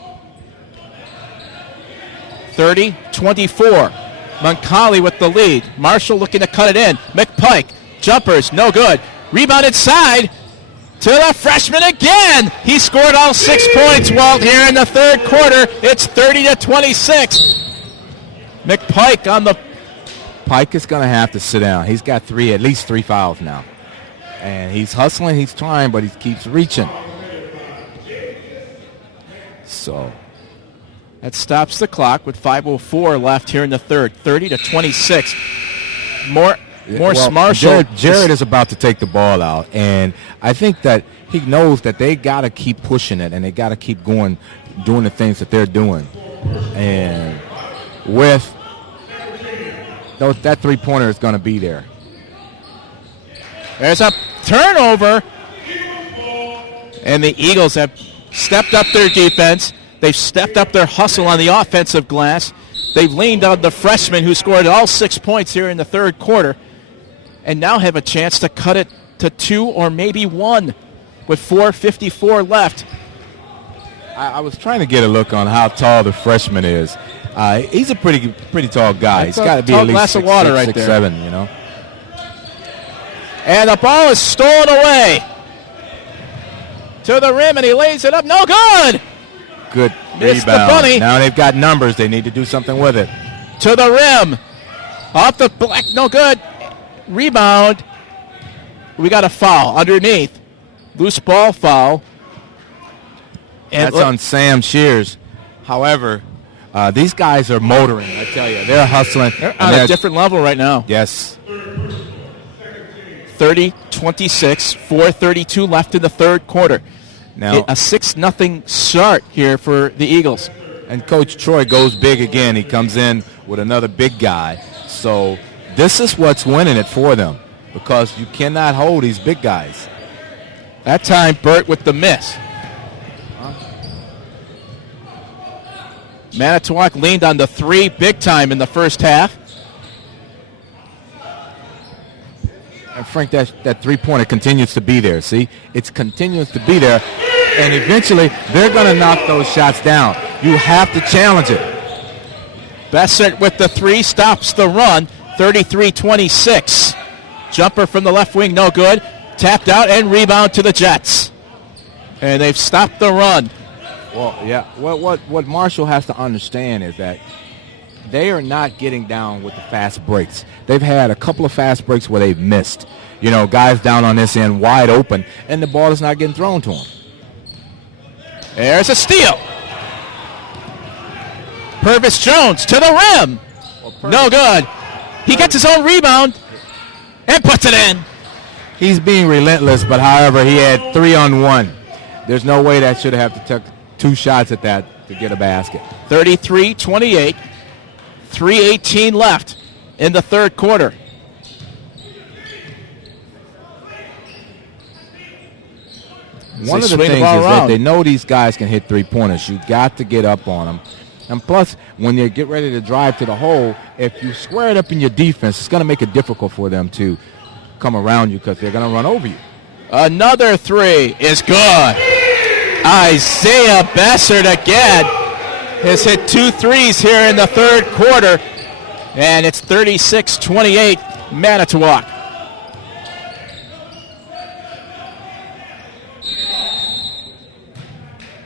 30-24. Roncalli with the lead. Marshall looking to cut it in. McPike, jumpers, no good. Rebound inside to the freshman again. He scored all 6 points, Walt, here in the third quarter. It's 30-26. McPike on the... Pike is going to have to sit down. He's got at least three fouls now. And he's hustling, he's trying, but he keeps reaching. So, That stops the clock with 5:04 left here in the third. 30-26. Morse-Marshall. Jared is about to take the ball out, and I think that he knows that they got to keep pushing it, and they got to keep going, doing the things that they're doing. And with that three-pointer is going to be there. There's a turnover, and the Eagles have stepped up their defense. They've stepped up their hustle on the offensive glass. They've leaned on the freshman who scored all 6 points here in the third quarter, and now have a chance to cut it to 2 or maybe 1 with 4:54 left. I was trying to get a look on how tall the freshman is. He's a pretty tall guy. He's got to be at least glass of water right there. 6'7", you know. And the ball is stolen away to the rim, and he lays it up. No good. Good Missed the rebound. bunny. Now they've got numbers. They need to do something with it. To the rim. Off the black. No good. Rebound. We got a foul underneath. Loose ball foul. And That's on Sam Shears. However, these guys are motoring, I tell you. They're hustling. They're on a different level right now. Yes. 30-26, 4:32 left in the third quarter. Now, A 6-0 start here for the Eagles. and Coach Troy goes big again. He comes in with another big guy. So this is what's winning it for them, because you cannot hold these big guys. That time, Burt with the miss. Manitowoc leaned on the 3 big time in the first half. And Frank, that three-pointer continues to be there. See, it continues to be there, and eventually they're going to knock those shots down. You have to challenge it. Bessert with the 3 stops the run. 33-26. Jumper from the left wing, no good. Tapped out and rebound to the Jets. And they've stopped the run. Well, yeah. What Marshall has to understand is that they are not getting down with the fast breaks. They've had a couple of fast breaks where they've missed. You know, guys down on this end wide open, and the ball is not getting thrown to them. There's a steal. Purvis Jones to the rim. No good. He gets his own rebound and puts it in. He's being relentless, but however, he had 3-on-1. There's no way that should have to take 2 shots at that to get a basket. 33-28. 3:18 left in the third quarter. One of the things is that they know these guys can hit three-pointers. You got to get up on them. And plus, when they get ready to drive to the hole, if you square it up in your defense, it's going to make it difficult for them to come around you because they're going to run over you. Another 3 is good. Isaiah Bessert again has hit 2 threes here in the third quarter, and it's 36-28 Manitowoc.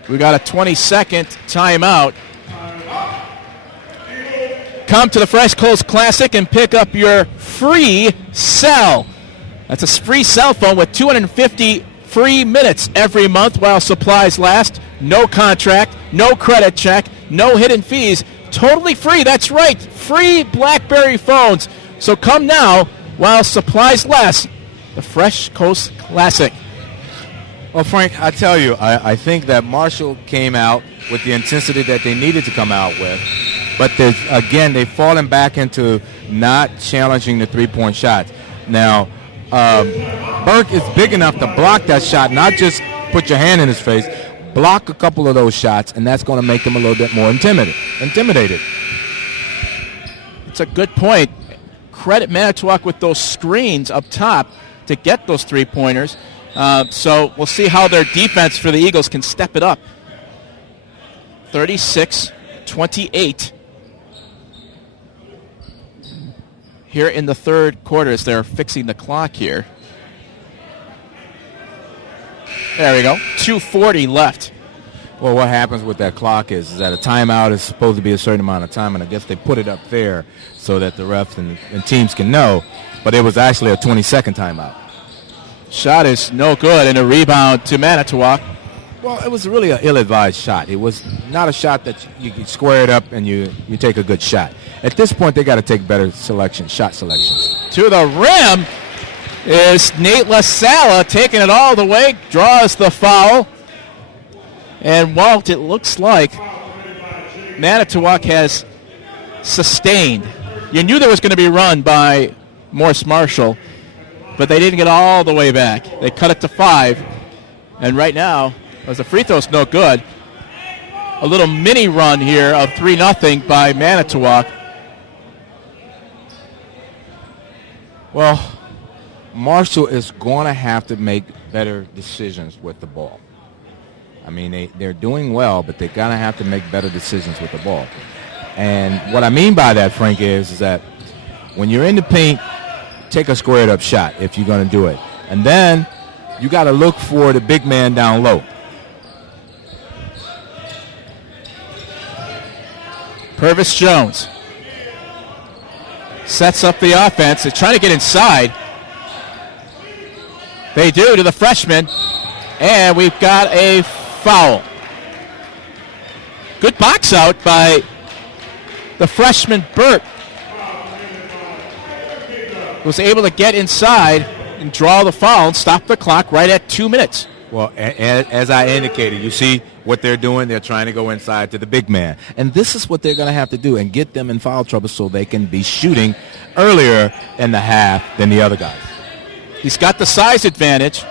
We got a 20-second timeout. Come to the Fresh Coast Classic and pick up your free cell. That's a free cell phone with 250 free minutes every month while supplies last. No contract, no credit check, no hidden fees. Totally free, that's right. Free BlackBerry phones. So come now while supplies last. The Fresh Coast Classic. Well, Frank, I tell you, I think that Marshall came out with the intensity that they needed to come out with. But they've fallen back into not challenging the three-point shots. Now, Burke is big enough to block that shot, not just put your hand in his face, block a couple of those shots, and that's going to make them a little bit more intimidated. It's a good point. Credit Manitowoc with those screens up top to get those three-pointers. So we'll see how their defense for the Eagles can step it up. 36-28. Here in the third quarter as they're fixing the clock here. There we go. 2:40 left. Well, what happens with that clock is that a timeout is supposed to be a certain amount of time, and I guess they put it up there so that the refs and teams can know, but it was actually a 20-second timeout. Shot is no good, and a rebound to Manitowoc. Well, it was really an ill-advised shot. It was not a shot that you can square it up and you take a good shot. At this point, they got to take better shot selections. To the rim is Nate LaSala taking it all the way, draws the foul. And Walt, it looks like Manitowoc has sustained. You knew there was going to be a run by Morse-Marshall, but they didn't get all the way back. They cut it to 5. And right now, as the free throw's no good, a little mini run here of 3-0 by Manitowoc. Well, Marshall is going to have to make better decisions with the ball. I mean, they're doing well, but they're going to have to make better decisions with the ball. And what I mean by that, Frank, is that when you're in the paint, take a squared up shot if you're going to do it. And then you got to look for the big man down low. Purvis Jones sets up the offense. They're trying to get inside. They do to the freshman. And we've got a foul. Good box out by the freshman Burt. Was able to get inside and draw the foul and stop the clock right at 2 minutes. Well, as I indicated, you see what they're doing. They're trying to go inside to the big man. And this is what they're going to have to do and get them in foul trouble so they can be shooting earlier in the half than the other guys. He's got the size advantage.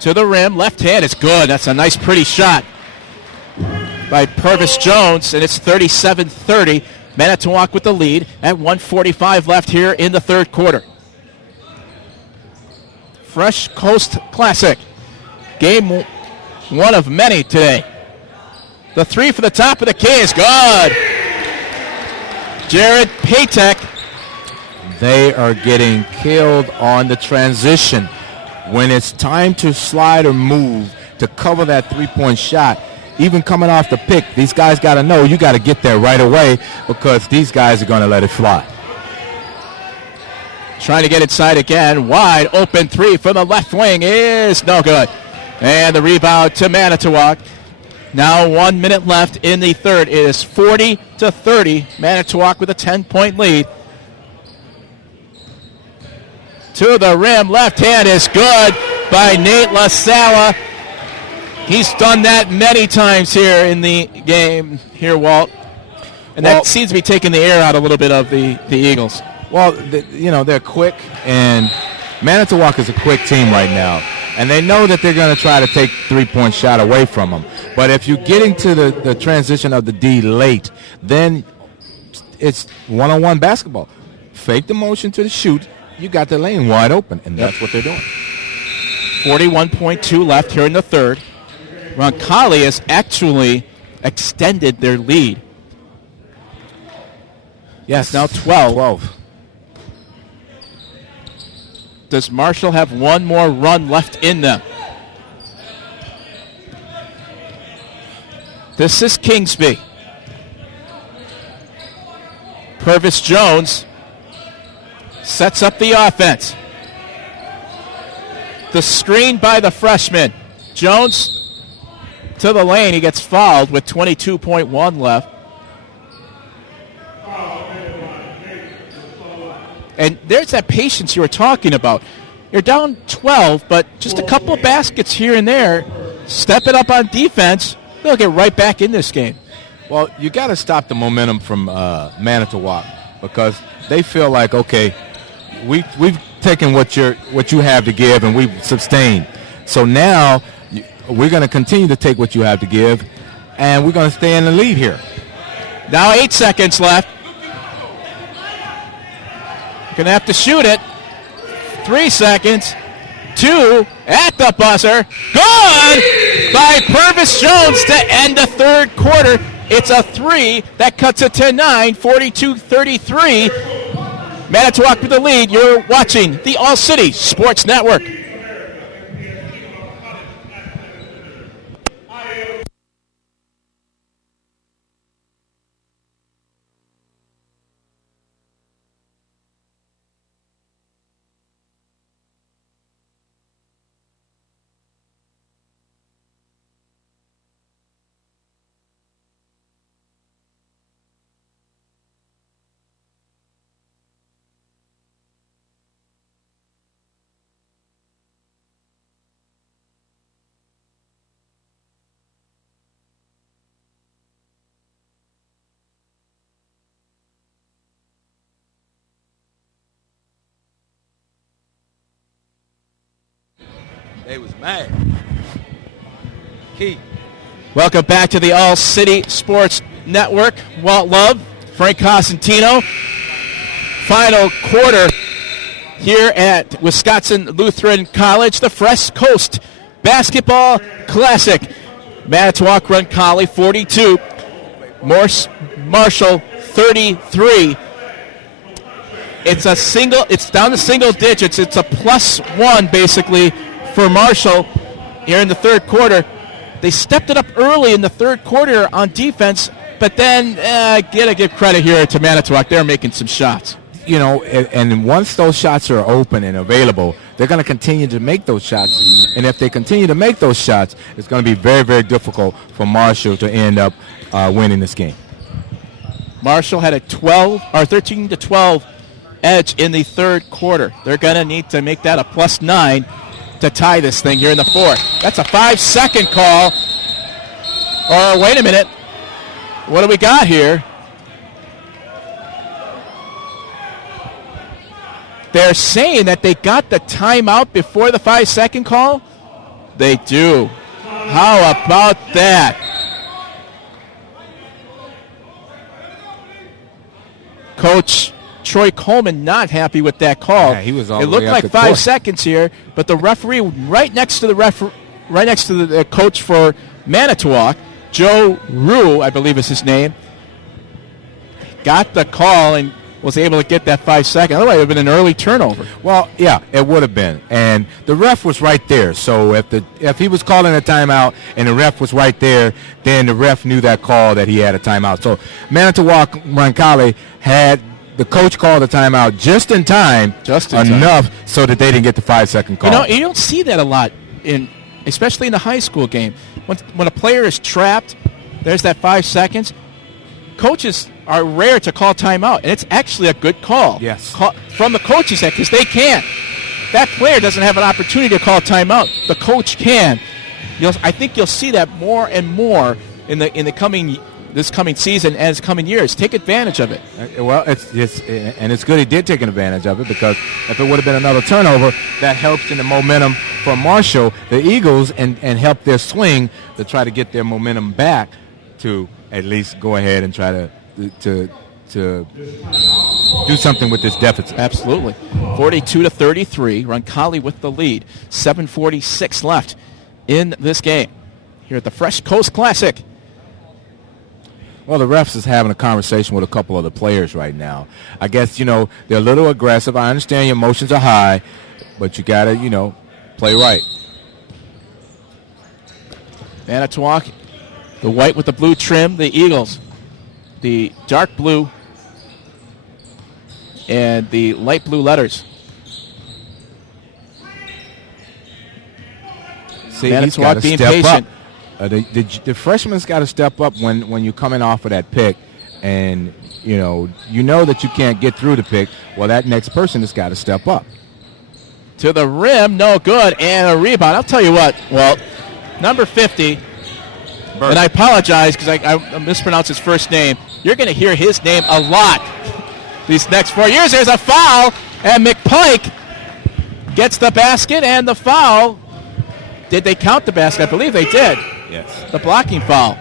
To the rim. Left hand is good. That's a nice, pretty shot by Purvis Jones, and it's 37-30. Manitowoc with the lead at 1:45 left here in the third quarter. Fresh Coast Classic. Game one of many today. The three for the top of the key is good. Jared Patek. They are getting killed on the transition. When it's time to slide or move to cover that three-point shot, even coming off the pick, these guys got to know you got to get there right away because these guys are going to let it fly. Trying to get inside again. Wide open three from the left wing is no good. And the rebound to Manitowoc. Now 1 minute left in the third. It is 40-30. Manitowoc with a 10-point lead. To the rim. Left hand is good by Nate LaSala. He's done that many times here in the game here, Walt. And that seems to be taking the air out a little bit of the Eagles. Well, they're quick, and Manitowoc is a quick team right now. And they know that they're going to try to take three-point shot away from them. But if you're getting to the transition of the D late, then it's one-on-one basketball. Fake the motion to the shoot. You got the lane wide open, and that's what they're doing. 41.2 left here in the third. Roncalli has actually extended their lead. Yes, now 12. 12. Does Marshall have one more run left in them? This is Kingsby. Purvis Jones sets up the offense. The screen by the freshman. Jones to the lane. He gets fouled with 22.1 left. And there's that patience you were talking about. You're down 12, but just a couple of baskets here and there. Step it up on defense. They'll get right back in this game. Well, you got to stop the momentum from Manitowoc because they feel like, okay, we've taken what you have to give and we've sustained. So now we're going to continue to take what you have to give, and we're going to stay in the lead here. Now 8 seconds left. Going to have to shoot it. 3 seconds. 2 at the buzzer. Good by Purvis Jones to end the third quarter. It's a 3 that cuts it to 9, 42-33. Manitowoc with the lead. You're watching the All City Sports Network. They was mad. Key. Welcome back to the All City Sports Network. Walt Love, Frank Cosentino. Final quarter here at Wisconsin Lutheran College, the Fresh Coast Basketball Classic. Manitowoc Roncalli 42, Morse-Marshall 33. It's down to single digits. It's a +1 basically for Marshall here in the third quarter. They stepped it up early in the third quarter on defense, but then gotta give credit here to Manitowoc. They're making some shots. You know, and once those shots are open and available, they're going to continue to make those shots. And if they continue to make those shots, it's going to be very, very difficult for Marshall to end up winning this game. Marshall had a 13-12 edge in the third quarter. They're going to need to make that a +9 to tie this thing here in the fourth. That's a 5-second call. Or wait a minute. What do we got here? They're saying that they got the timeout before the 5-second call? They do. How about that? Coach Troy Coleman not happy with that call. Yeah, he was all it the looked way up like the 5 court. seconds here, but the referee right next to the coach for Manitowoc, Joe Rue, I believe is his name, got the call and was able to get that 5 second. Otherwise, it would have been an early turnover. Well, yeah, it would have been. And the ref was right there. So if he was calling a timeout and the ref was right there, then the ref knew that call that he had a timeout. So Manitowoc Roncalli had the coach call the timeout just in time, enough so that they didn't get the 5-second call. You know, you don't see that a lot, especially in the high school game. When a player is trapped, there's that 5 seconds. Coaches are rare to call timeout, and it's actually a good call. Yes. From the coach's head, because they can't. That player doesn't have an opportunity to call timeout. The coach can. I think you'll see that more and more in the coming season and its coming years. Take advantage of it. Well, it's good he did take advantage of it, because if it would have been another turnover, that helps in the momentum for Marshall, the Eagles, and help their swing to try to get their momentum back to at least go ahead and try to do something with this deficit. Absolutely. 42-33. Roncalli with the lead. 7:46 left in this game here at the Fresh Coast Classic. Well, the refs is having a conversation with a couple of the players right now. I guess, they're a little aggressive. I understand your emotions are high, but you got to, play right. Manitowoc, the white with the blue trim, the Eagles, the dark blue and the light blue letters. See, Manitowoc he's being step patient. Up. The freshman's got to step up when you're coming off of that pick, and you know that you can't get through the pick. Well, that next person has got to step up. To the rim, no good, and a rebound. I'll tell you what, Walt, number 50, and I apologize because I mispronounced his first name. You're going to hear his name a lot these next 4 years. There's a foul, and McPike gets the basket and the foul. Did they count the basket? I believe they did. Yes. The blocking foul.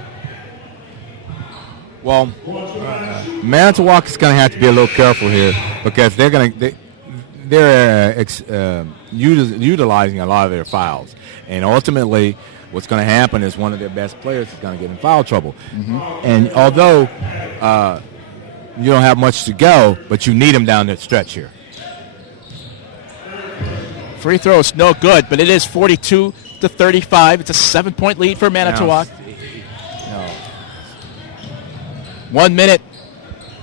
Well, Manitowoc is going to have to be a little careful here, because they're utilizing a lot of their fouls, and ultimately what's going to happen is one of their best players is going to get in foul trouble. Mm-hmm. And although you don't have much to go, but you need them down that stretch here. Free throws, no good, but it is 42-35. It's a 7-point lead for Manitowoc. No. 1 minute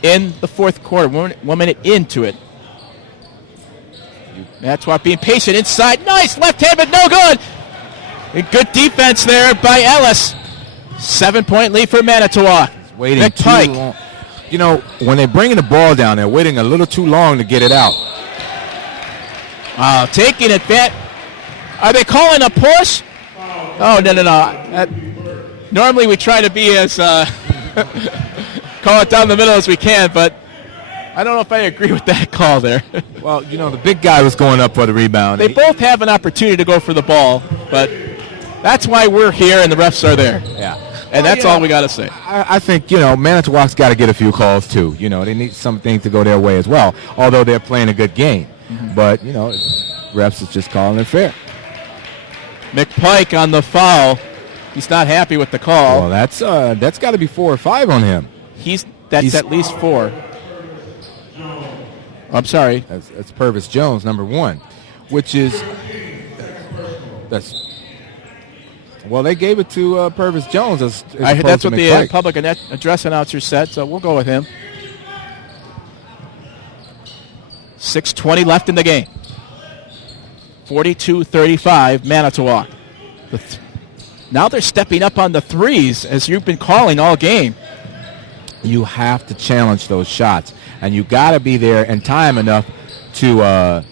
in the fourth quarter, 1 minute into it. Manitowoc being patient inside. Nice left hand, but no good. And good defense there by Ellis. 7-point lead for Manitowoc. Waiting McPike. too long. When they're bringing the ball down, they're waiting a little too long to get it out. Taking it back. Are they calling a push? Oh, no. Normally we try to be as call it down the middle as we can, but I don't know if I agree with that call there. Well, the big guy was going up for the rebound. They both have an opportunity to go for the ball. But that's why we're here and the refs are there. Yeah. And that's all we got to say. I think, Manitowoc's got to get a few calls, too. They need some things to go their way as well, although they're playing a good game. Mm-hmm. But, refs is just calling it fair. McPike on the foul. He's not happy with the call. Well, that's got to be 4 or 5 on him. That's at least 4. I'm sorry. That's Purvis Jones, number 1, which is well, they gave it to Purvis Jones. That's what the public address announcer said, so we'll go with him. 6:20 left in the game. 42-35, Manitowoc. Now they're stepping up on the threes, as you've been calling all game. You have to challenge those shots, and you got to be there in time enough to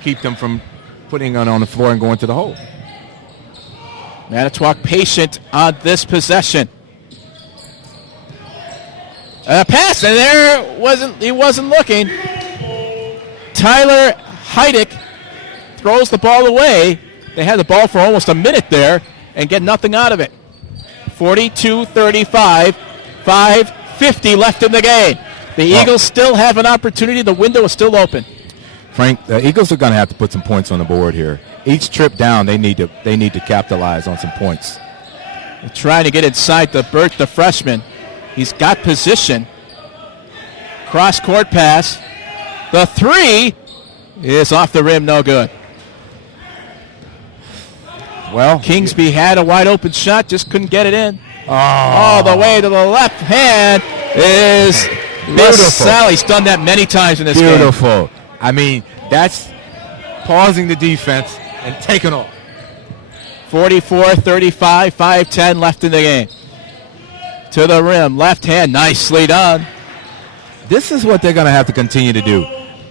keep them from putting it on the floor and going to the hole. Manitowoc patient on this possession. A pass, and he wasn't looking. Tyler Heidick throws the ball away. They had the ball for almost a minute there and get nothing out of it. 42-35, 5:50 left in the game. The Eagles still have an opportunity. The window is still open. Frank, the Eagles are going to have to put some points on the board here. Each trip down, they need to capitalize on some points. They're trying to get inside to Burt, the freshman. He's got position. Cross-court pass. The 3 is off the rim, no good. Well, Kingsby had a wide-open shot, just couldn't get it in. All the way to the left hand is Miss Sally's done that many times in this game. Beautiful. I mean, that's pausing the defense and taking off. 44-35, 5:10 left in the game. To the rim, left hand, nicely done. This is what they're going to have to continue to do.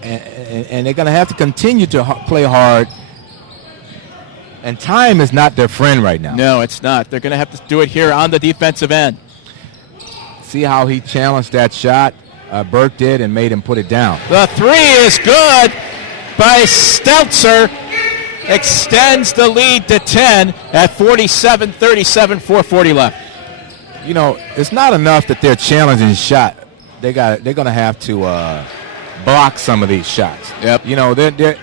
And they're going to have to continue to play hard. And time is not their friend right now. No, it's not. They're going to have to do it here on the defensive end. See how he challenged that shot? Burke did and made him put it down. The 3 is good by Stelzer. Extends the lead to 10 at 47-37, 4:40 left. It's not enough that they're challenging shot. They're going to have to block some of these shots. Yep.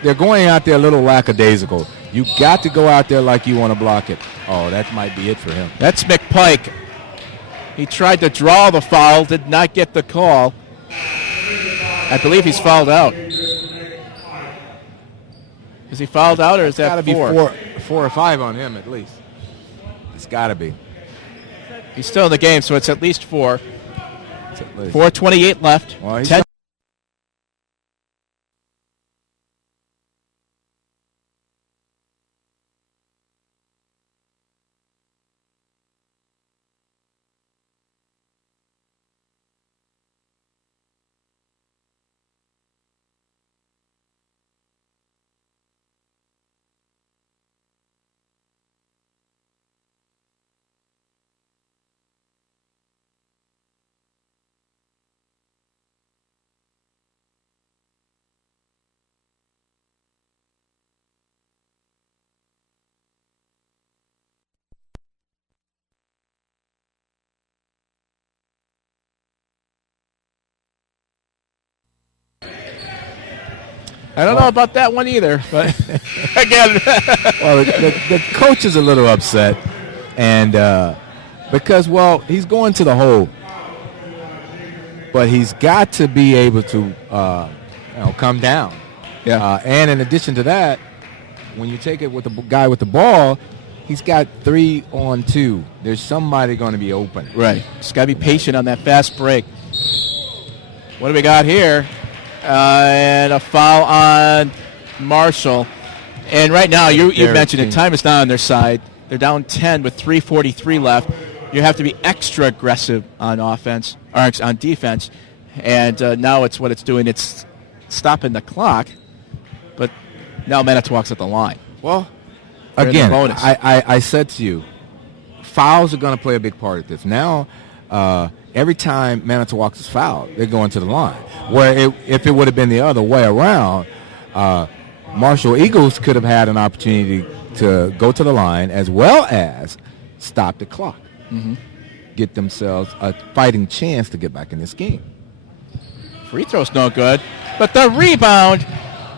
They're going out there a little lackadaisical. You got to go out there like you want to block it. Oh, that might be it for him. That's McPike. He tried to draw the foul, did not get the call. I believe he's fouled out. Is he fouled out, or is that 4? Got to be 4 or 5 on him at least. It's got to be. He's still in the game, so it's at least 4. 4:28 left. Well, 10. I don't know about that one either, but again. Well, the coach is a little upset, and because, he's going to the hole, but he's got to be able to, come down. Yeah. And in addition to that, when you take it with the guy with the ball, he's got 3-on-2. There's somebody going to be open. Right. Just got to be patient on that fast break. What do we got here? And a foul on Marshall. And right now, you mentioned it, time is not on their side. They're down 10 with 3:43 left. You have to be extra aggressive on offense, or on defense. And now it's what it's doing. It's stopping the clock. But now Manitowoc's at the line. Well, again, I said to you, fouls are going to play a big part of this. Now, every time Manitowoc is fouled, they're going to the line. Where if it would have been the other way around, Marshall Eagles could have had an opportunity to go to the line as well as stop the clock. Get themselves a fighting chance to get back in this game. Free throw's no good. But the rebound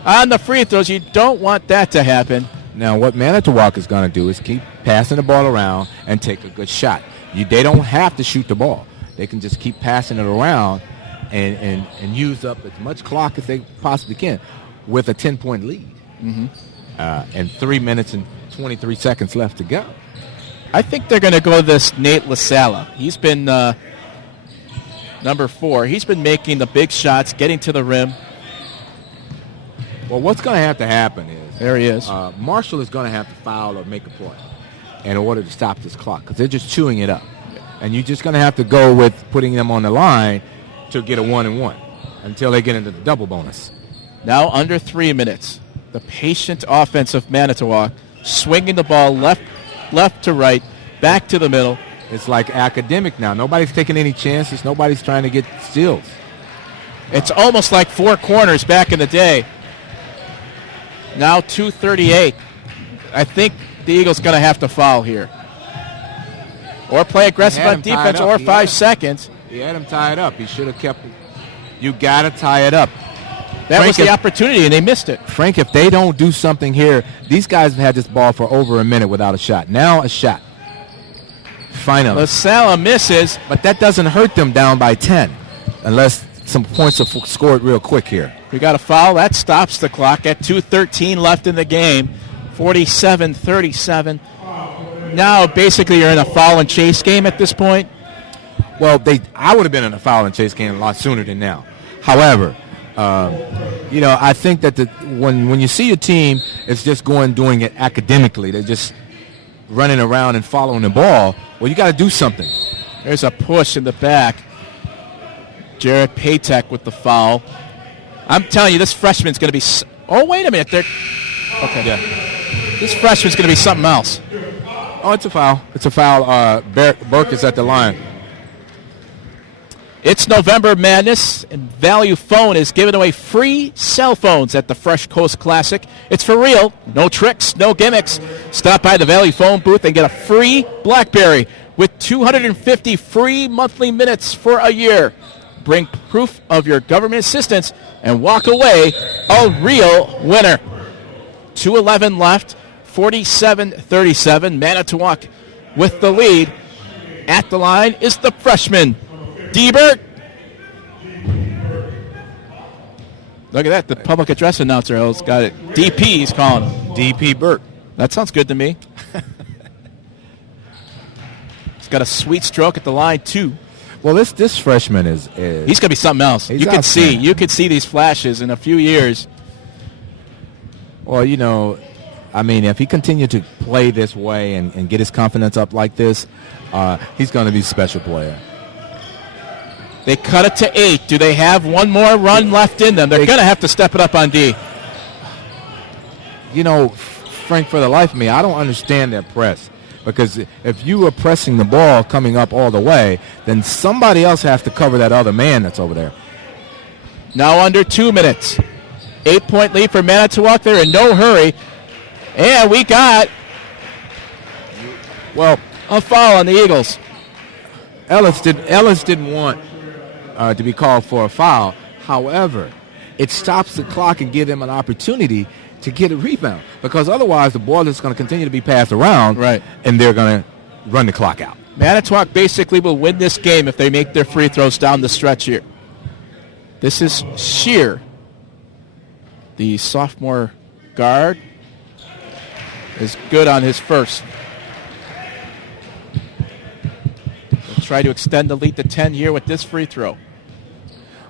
on the free throws, you don't want that to happen. Now, what Manitowoc is going to do is keep passing the ball around and take a good shot. They don't have to shoot the ball. They can just keep passing it around and use up as much clock as they possibly can with a 10-point lead. And 3 minutes and 23 seconds left to go. I think they're going to go this Nate LaSala. He's been number 4. He's been making the big shots, getting to the rim. Well, what's going to have to happen is There he is. Marshall is going to have to foul or make a play in order to stop this clock because they're just chewing it up. And you're just going to have to go with putting them on the line to get a 1-and-1 until they get into the double bonus. Now under 3 minutes. The patient offense of Manitowoc, swinging the ball left to right, back to the middle. It's like academic now. Nobody's taking any chances. Nobody's trying to get steals. It's almost like 4 corners back in the day. Now 2:38. I think the Eagles going to have to foul here. Or play aggressive on defense or 5 seconds. He had him tied up. He should have kept it. You got to tie it up. That was the opportunity, and they missed it. Frank, if they don't do something here, these guys have had this ball for over a minute without a shot. Now a shot. Finally. LaSala misses. But that doesn't hurt them down by 10 unless some points are scored real quick here. We got a foul. That stops the clock at 2:13 left in the game. 47-37. Now basically you're in a foul and chase game at this point. Well, I would have been in a foul and chase game a lot sooner than now. However, I think that when you see a team is just doing it academically, they're just running around and following the ball, well, you got to do something. There's a push in the back. Jared Patek with the foul. I'm telling you, this freshman's going to be... Oh, wait a minute. Okay. Yeah. This freshman's going to be something else. Oh, it's a foul. It's a foul. Burke is at the line. It's November Madness, and Value Phone is giving away free cell phones at the Fresh Coast Classic. It's for real. No tricks, no gimmicks. Stop by the Value Phone booth and get a free BlackBerry with 250 free monthly minutes for a year. Bring proof of your government assistance and walk away a real winner. 2:11 left, 47-37. Manitowoc with the lead. At the line is the freshman, Debert. Look at that. The public address announcer has got it. DP, he's calling him. DP Burke. That sounds good to me. He's got a sweet stroke at the line, too. Well, this freshman is He's going to be something else. You can see these flashes in a few years. Well, if he continued to play this way and get his confidence up like this, he's going to be a special player. They cut it to 8. Do they have one more run left in them? They're going to have to step it up on D. Frank, for the life of me, I don't understand that press. Because if you are pressing the ball coming up all the way, then somebody else has to cover that other man that's over there. Now under 2 minutes. 8-point lead for Manitowoc. They're in no hurry. And we got, a foul on the Eagles. Ellis didn't want to be called for a foul. However, it stops the clock and gives them an opportunity to get a rebound, because otherwise the ball is going to continue to be passed around, right, and they're going to run the clock out. Manitowoc basically will win this game if they make their free throws down the stretch here. This is Shear, the sophomore guard, is good on his first. They'll try to extend the lead to 10 here with this free throw.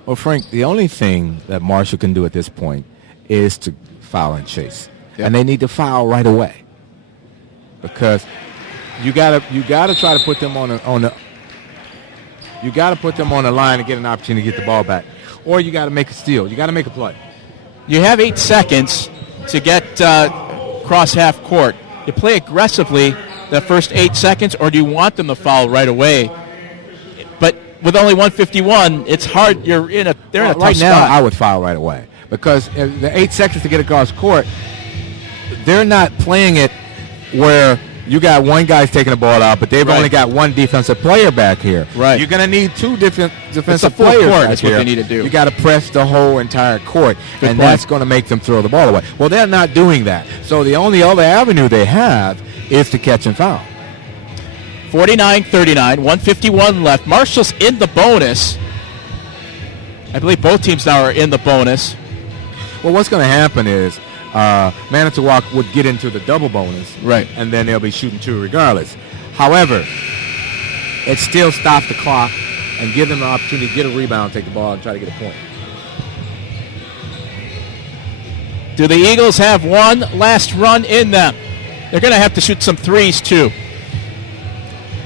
Well, Frank, the only thing that Marshall can do at this point is to foul and chase. Yep. And they need to foul right away, because you gotta try to put them on the line and get an opportunity to get the ball back, or you got to make a steal. You got to make a play. You have 8 seconds to get cross half court. You play aggressively the first 8 seconds, or do you want them to foul right away? But with only 1:51, it's hard. They're in a tough spot. Right now, I would foul right away, because the 8 seconds to get across court, they're not playing it where you got one guy's taking the ball out, but they've Right. only got one defensive player back here. Right. You're going to need two different defensive full players court back is what here. they need to do. You got to press the whole entire court, Good and point. that's going to make them throw the ball away. Well, they're not doing that. So the only other avenue they have is to catch and foul. 49-39, 151 left. Marshall's in the bonus. I believe both teams now are in the bonus. Well, what's going to happen is Manitowoc would get into the double bonus, Right. and then they'll be shooting two regardless. However, it still stops the clock and give them an opportunity to get a rebound, take the ball, and try to get a point. Do the Eagles have one last run in them? They're going to have to shoot some threes, too,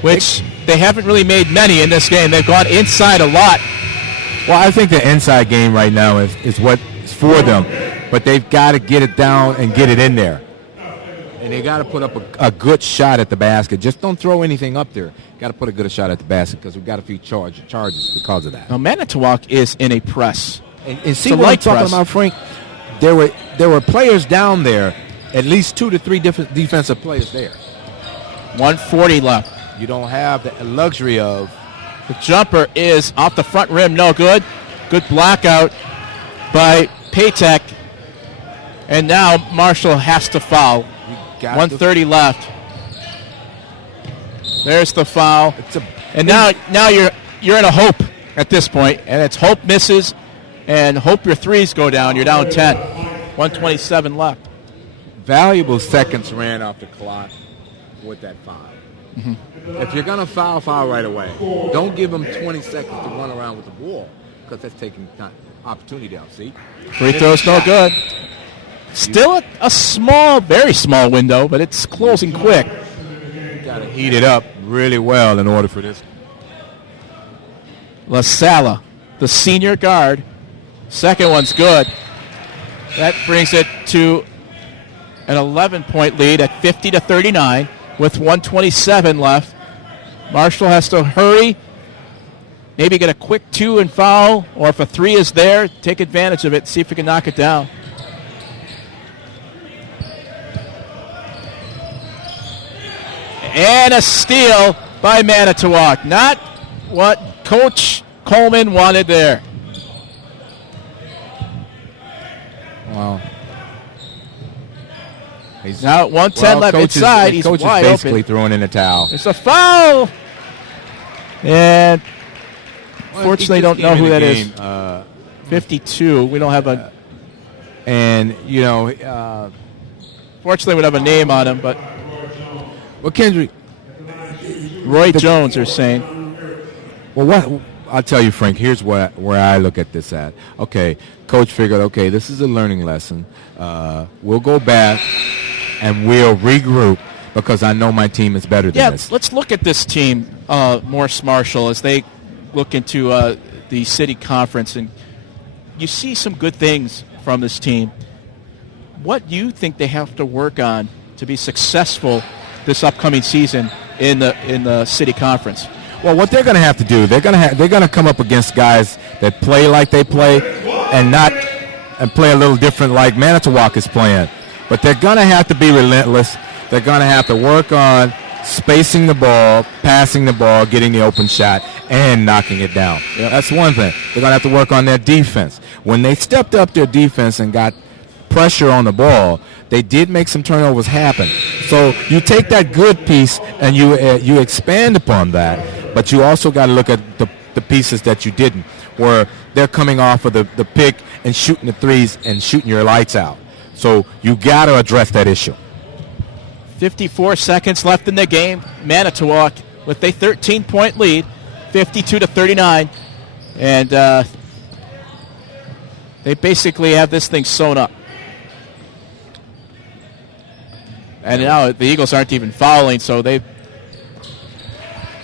which they haven't really made many in this game. They've gone inside a lot. Well, I think the inside game right now is what is for them, but they've got to get it down and get it in there. And they got to put up a good shot at the basket. Just don't throw anything up there. Got to put a good shot at the basket because we've got a few charges because of that. Now, Manitowoc is in a press. And It's see a what I'm light talking press. about, Frank? There were players down there, at least 2 to 3 different defensive players there. 140 left. You don't have the luxury of. The jumper is off the front rim, no good. Good blockout by Paytek. And now Marshall has to foul. You got 130 left. There's the foul. And now you're in a hope at this point, and it's hope misses and hope your threes go down. You're down 10. 127 left. valuable seconds ran off the clock with that foul. Mm-hmm. If you're going to foul right away. Don't give them 20 seconds to run around with the ball because that's taking opportunity down. See? Free throw's no good. Still a small, very small window, but it's closing quick. You got to heat it up really well in order for this. La Sala, the senior guard. Second one's good. That brings it to an 11-point lead at 50-39 with 127 left. Marshall has to hurry, maybe get a quick 2 and foul, or if a 3 is there, take advantage of it, see if we can knock it down. And a steal by Manitowoc. Not what Coach Coleman wanted there. Wow. He's now at 110 left inside. He's coach wide is basically open. throwing in the towel. It's a foul. And fortunately, don't know who that is. 52. We don't have a. And, you know. Fortunately, we don't have a name on him, but. Well, Kendrick. Roy Jones, they're saying. Well, what I'll tell you, Frank, here's where I look at this at. Okay, coach figured, okay, this is a learning lesson. We'll go back and we'll regroup because I know my team is better than this. Let's look at this team, Morse-Marshall, as they look into the city conference. And you see some good things from this team. What do you think they have to work on to be successful this upcoming season in the city conference? Well, what they're going to have to do, they're going to come up against guys that play like they play and play a little different like Manitowoc is playing. But they're going to have to be relentless. They're going to have to work on spacing the ball, passing the ball, getting the open shot, and knocking it down. Yep. That's one thing. They're going to have to work on their defense. When they stepped up their defense and got pressure on the ball, they did make some turnovers happen. So you take that good piece and you expand upon that. But you also got to look at the pieces that you didn't, where they're coming off of the pick and shooting the threes and shooting your lights out. So you got to address that issue. 54 seconds left in the game. Manitowoc with a 13-point lead, 52-39. And they basically have this thing sewn up. And now the Eagles aren't even fouling, so they...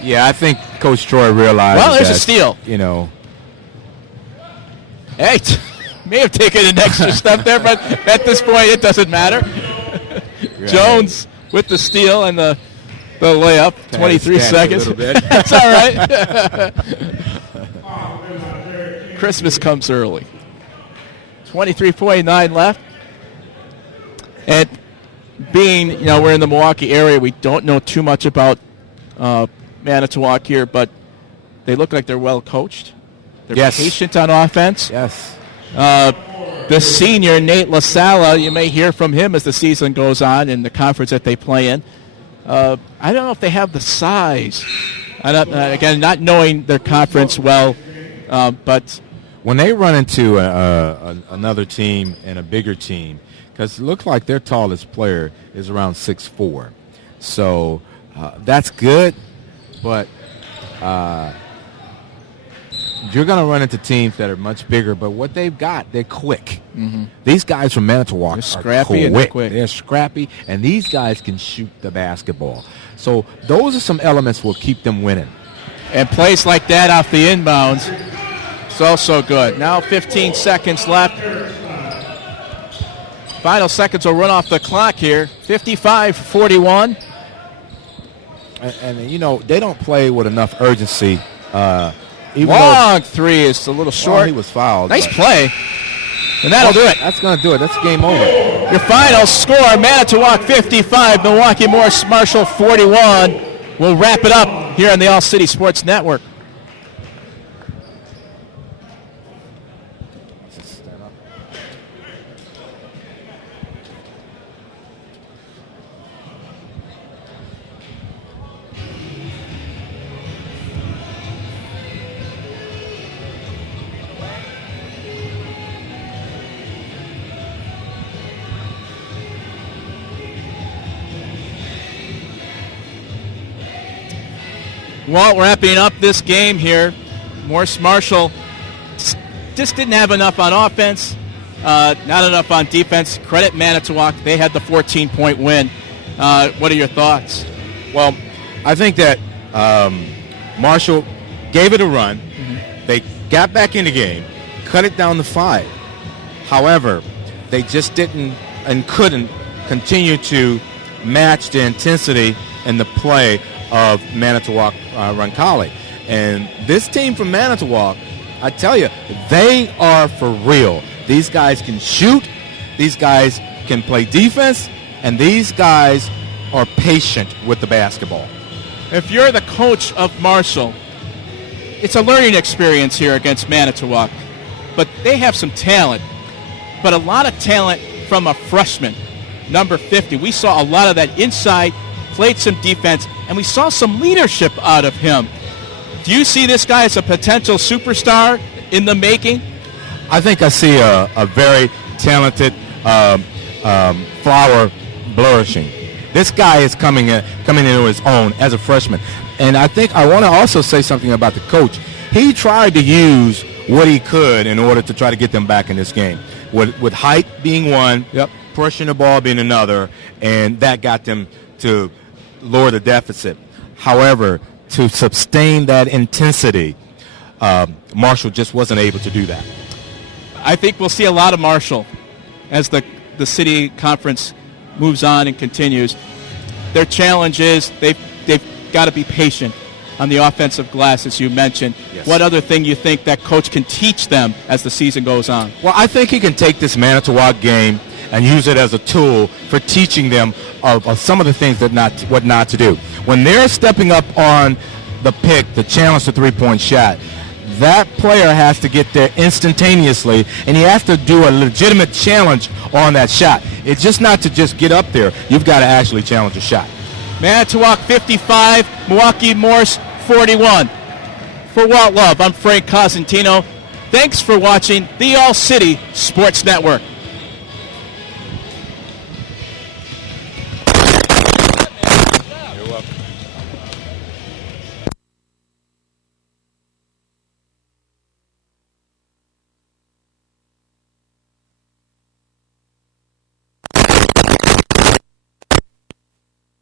Yeah, I think Coach Troy realized Well, there's that, a steal. You know. Hey, may have taken an extra step there, but at this point it doesn't matter. Right. Jones with the steal and the layup, 23 seconds. A little bit. That's all right. Christmas comes early. 23.9 left. And being, we're in the Milwaukee area, we don't know too much about Manitowoc here, but they look like they're well coached. They're patient on offense. Yes. The senior, Nate LaSala, you may hear from him as the season goes on in the conference that they play in. I don't know if they have the size. Again, not knowing their conference well, but when they run into another team and a bigger team, because it looks like their tallest player is around 6'4", so that's good, but you're going to run into teams that are much bigger, but what they've got, they're quick. Mm-hmm. These guys from Manitowoc are scrappy quick. and quick. They're scrappy, and these guys can shoot the basketball. So those are some elements will keep them winning. And plays like that off the inbounds, it's also good. Now 15 seconds left. Final seconds will run off the clock here. 55-41. And they don't play with enough urgency. Long three is a little short. Well, he was fouled. Nice play. And that'll do it. That's going to do it. That's game over. Your final score, Manitowoc 55, Milwaukee Morse-Marshall 41. We'll wrap it up here on the All City Sports Network. Well, wrapping up this game here, Morse-Marshall just didn't have enough on offense, not enough on defense. Credit Manitowoc. They had the 14-point win. What are your thoughts? Well, I think that Marshall gave it a run. Mm-hmm. They got back in the game, cut it down to 5. However, they just didn't and couldn't continue to match the intensity and the play of Manitowoc Roncalli. And this team from Manitowoc, I tell you, they are for real. These guys can shoot, these guys can play defense, and these guys are patient with the basketball. If you're the coach of Marshall, it's a learning experience here against Manitowoc. But they have some talent, but a lot of talent from a freshman, number 50. We saw a lot of that inside, played some defense, and we saw some leadership out of him. Do you see this guy as a potential superstar in the making? I think I see a very talented flower flourishing. This guy is coming into his own as a freshman. And I think I want to also say something about the coach. He tried to use what he could in order to try to get them back in this game. With height being one, pushing the ball being another, and that got them to lower the deficit. However, to sustain that intensity, Marshall just wasn't able to do that. I think we'll see a lot of Marshall as the city conference moves on and continues. Their challenge is they've got to be patient on the offensive glass, as you mentioned. Yes. What other thing you think that coach can teach them as the season goes on? Well, I think he can take this Manitowoc game and use it as a tool for teaching them of some of the things what not to do. When they're stepping up on the pick, the challenge, the three-point shot, that player has to get there instantaneously, and he has to do a legitimate challenge on that shot. It's just not to just get up there. You've got to actually challenge a shot. Manitowoc 55, Milwaukee Morse 41. For Walt Love, I'm Frank Cosentino. Thanks for watching the All City Sports Network.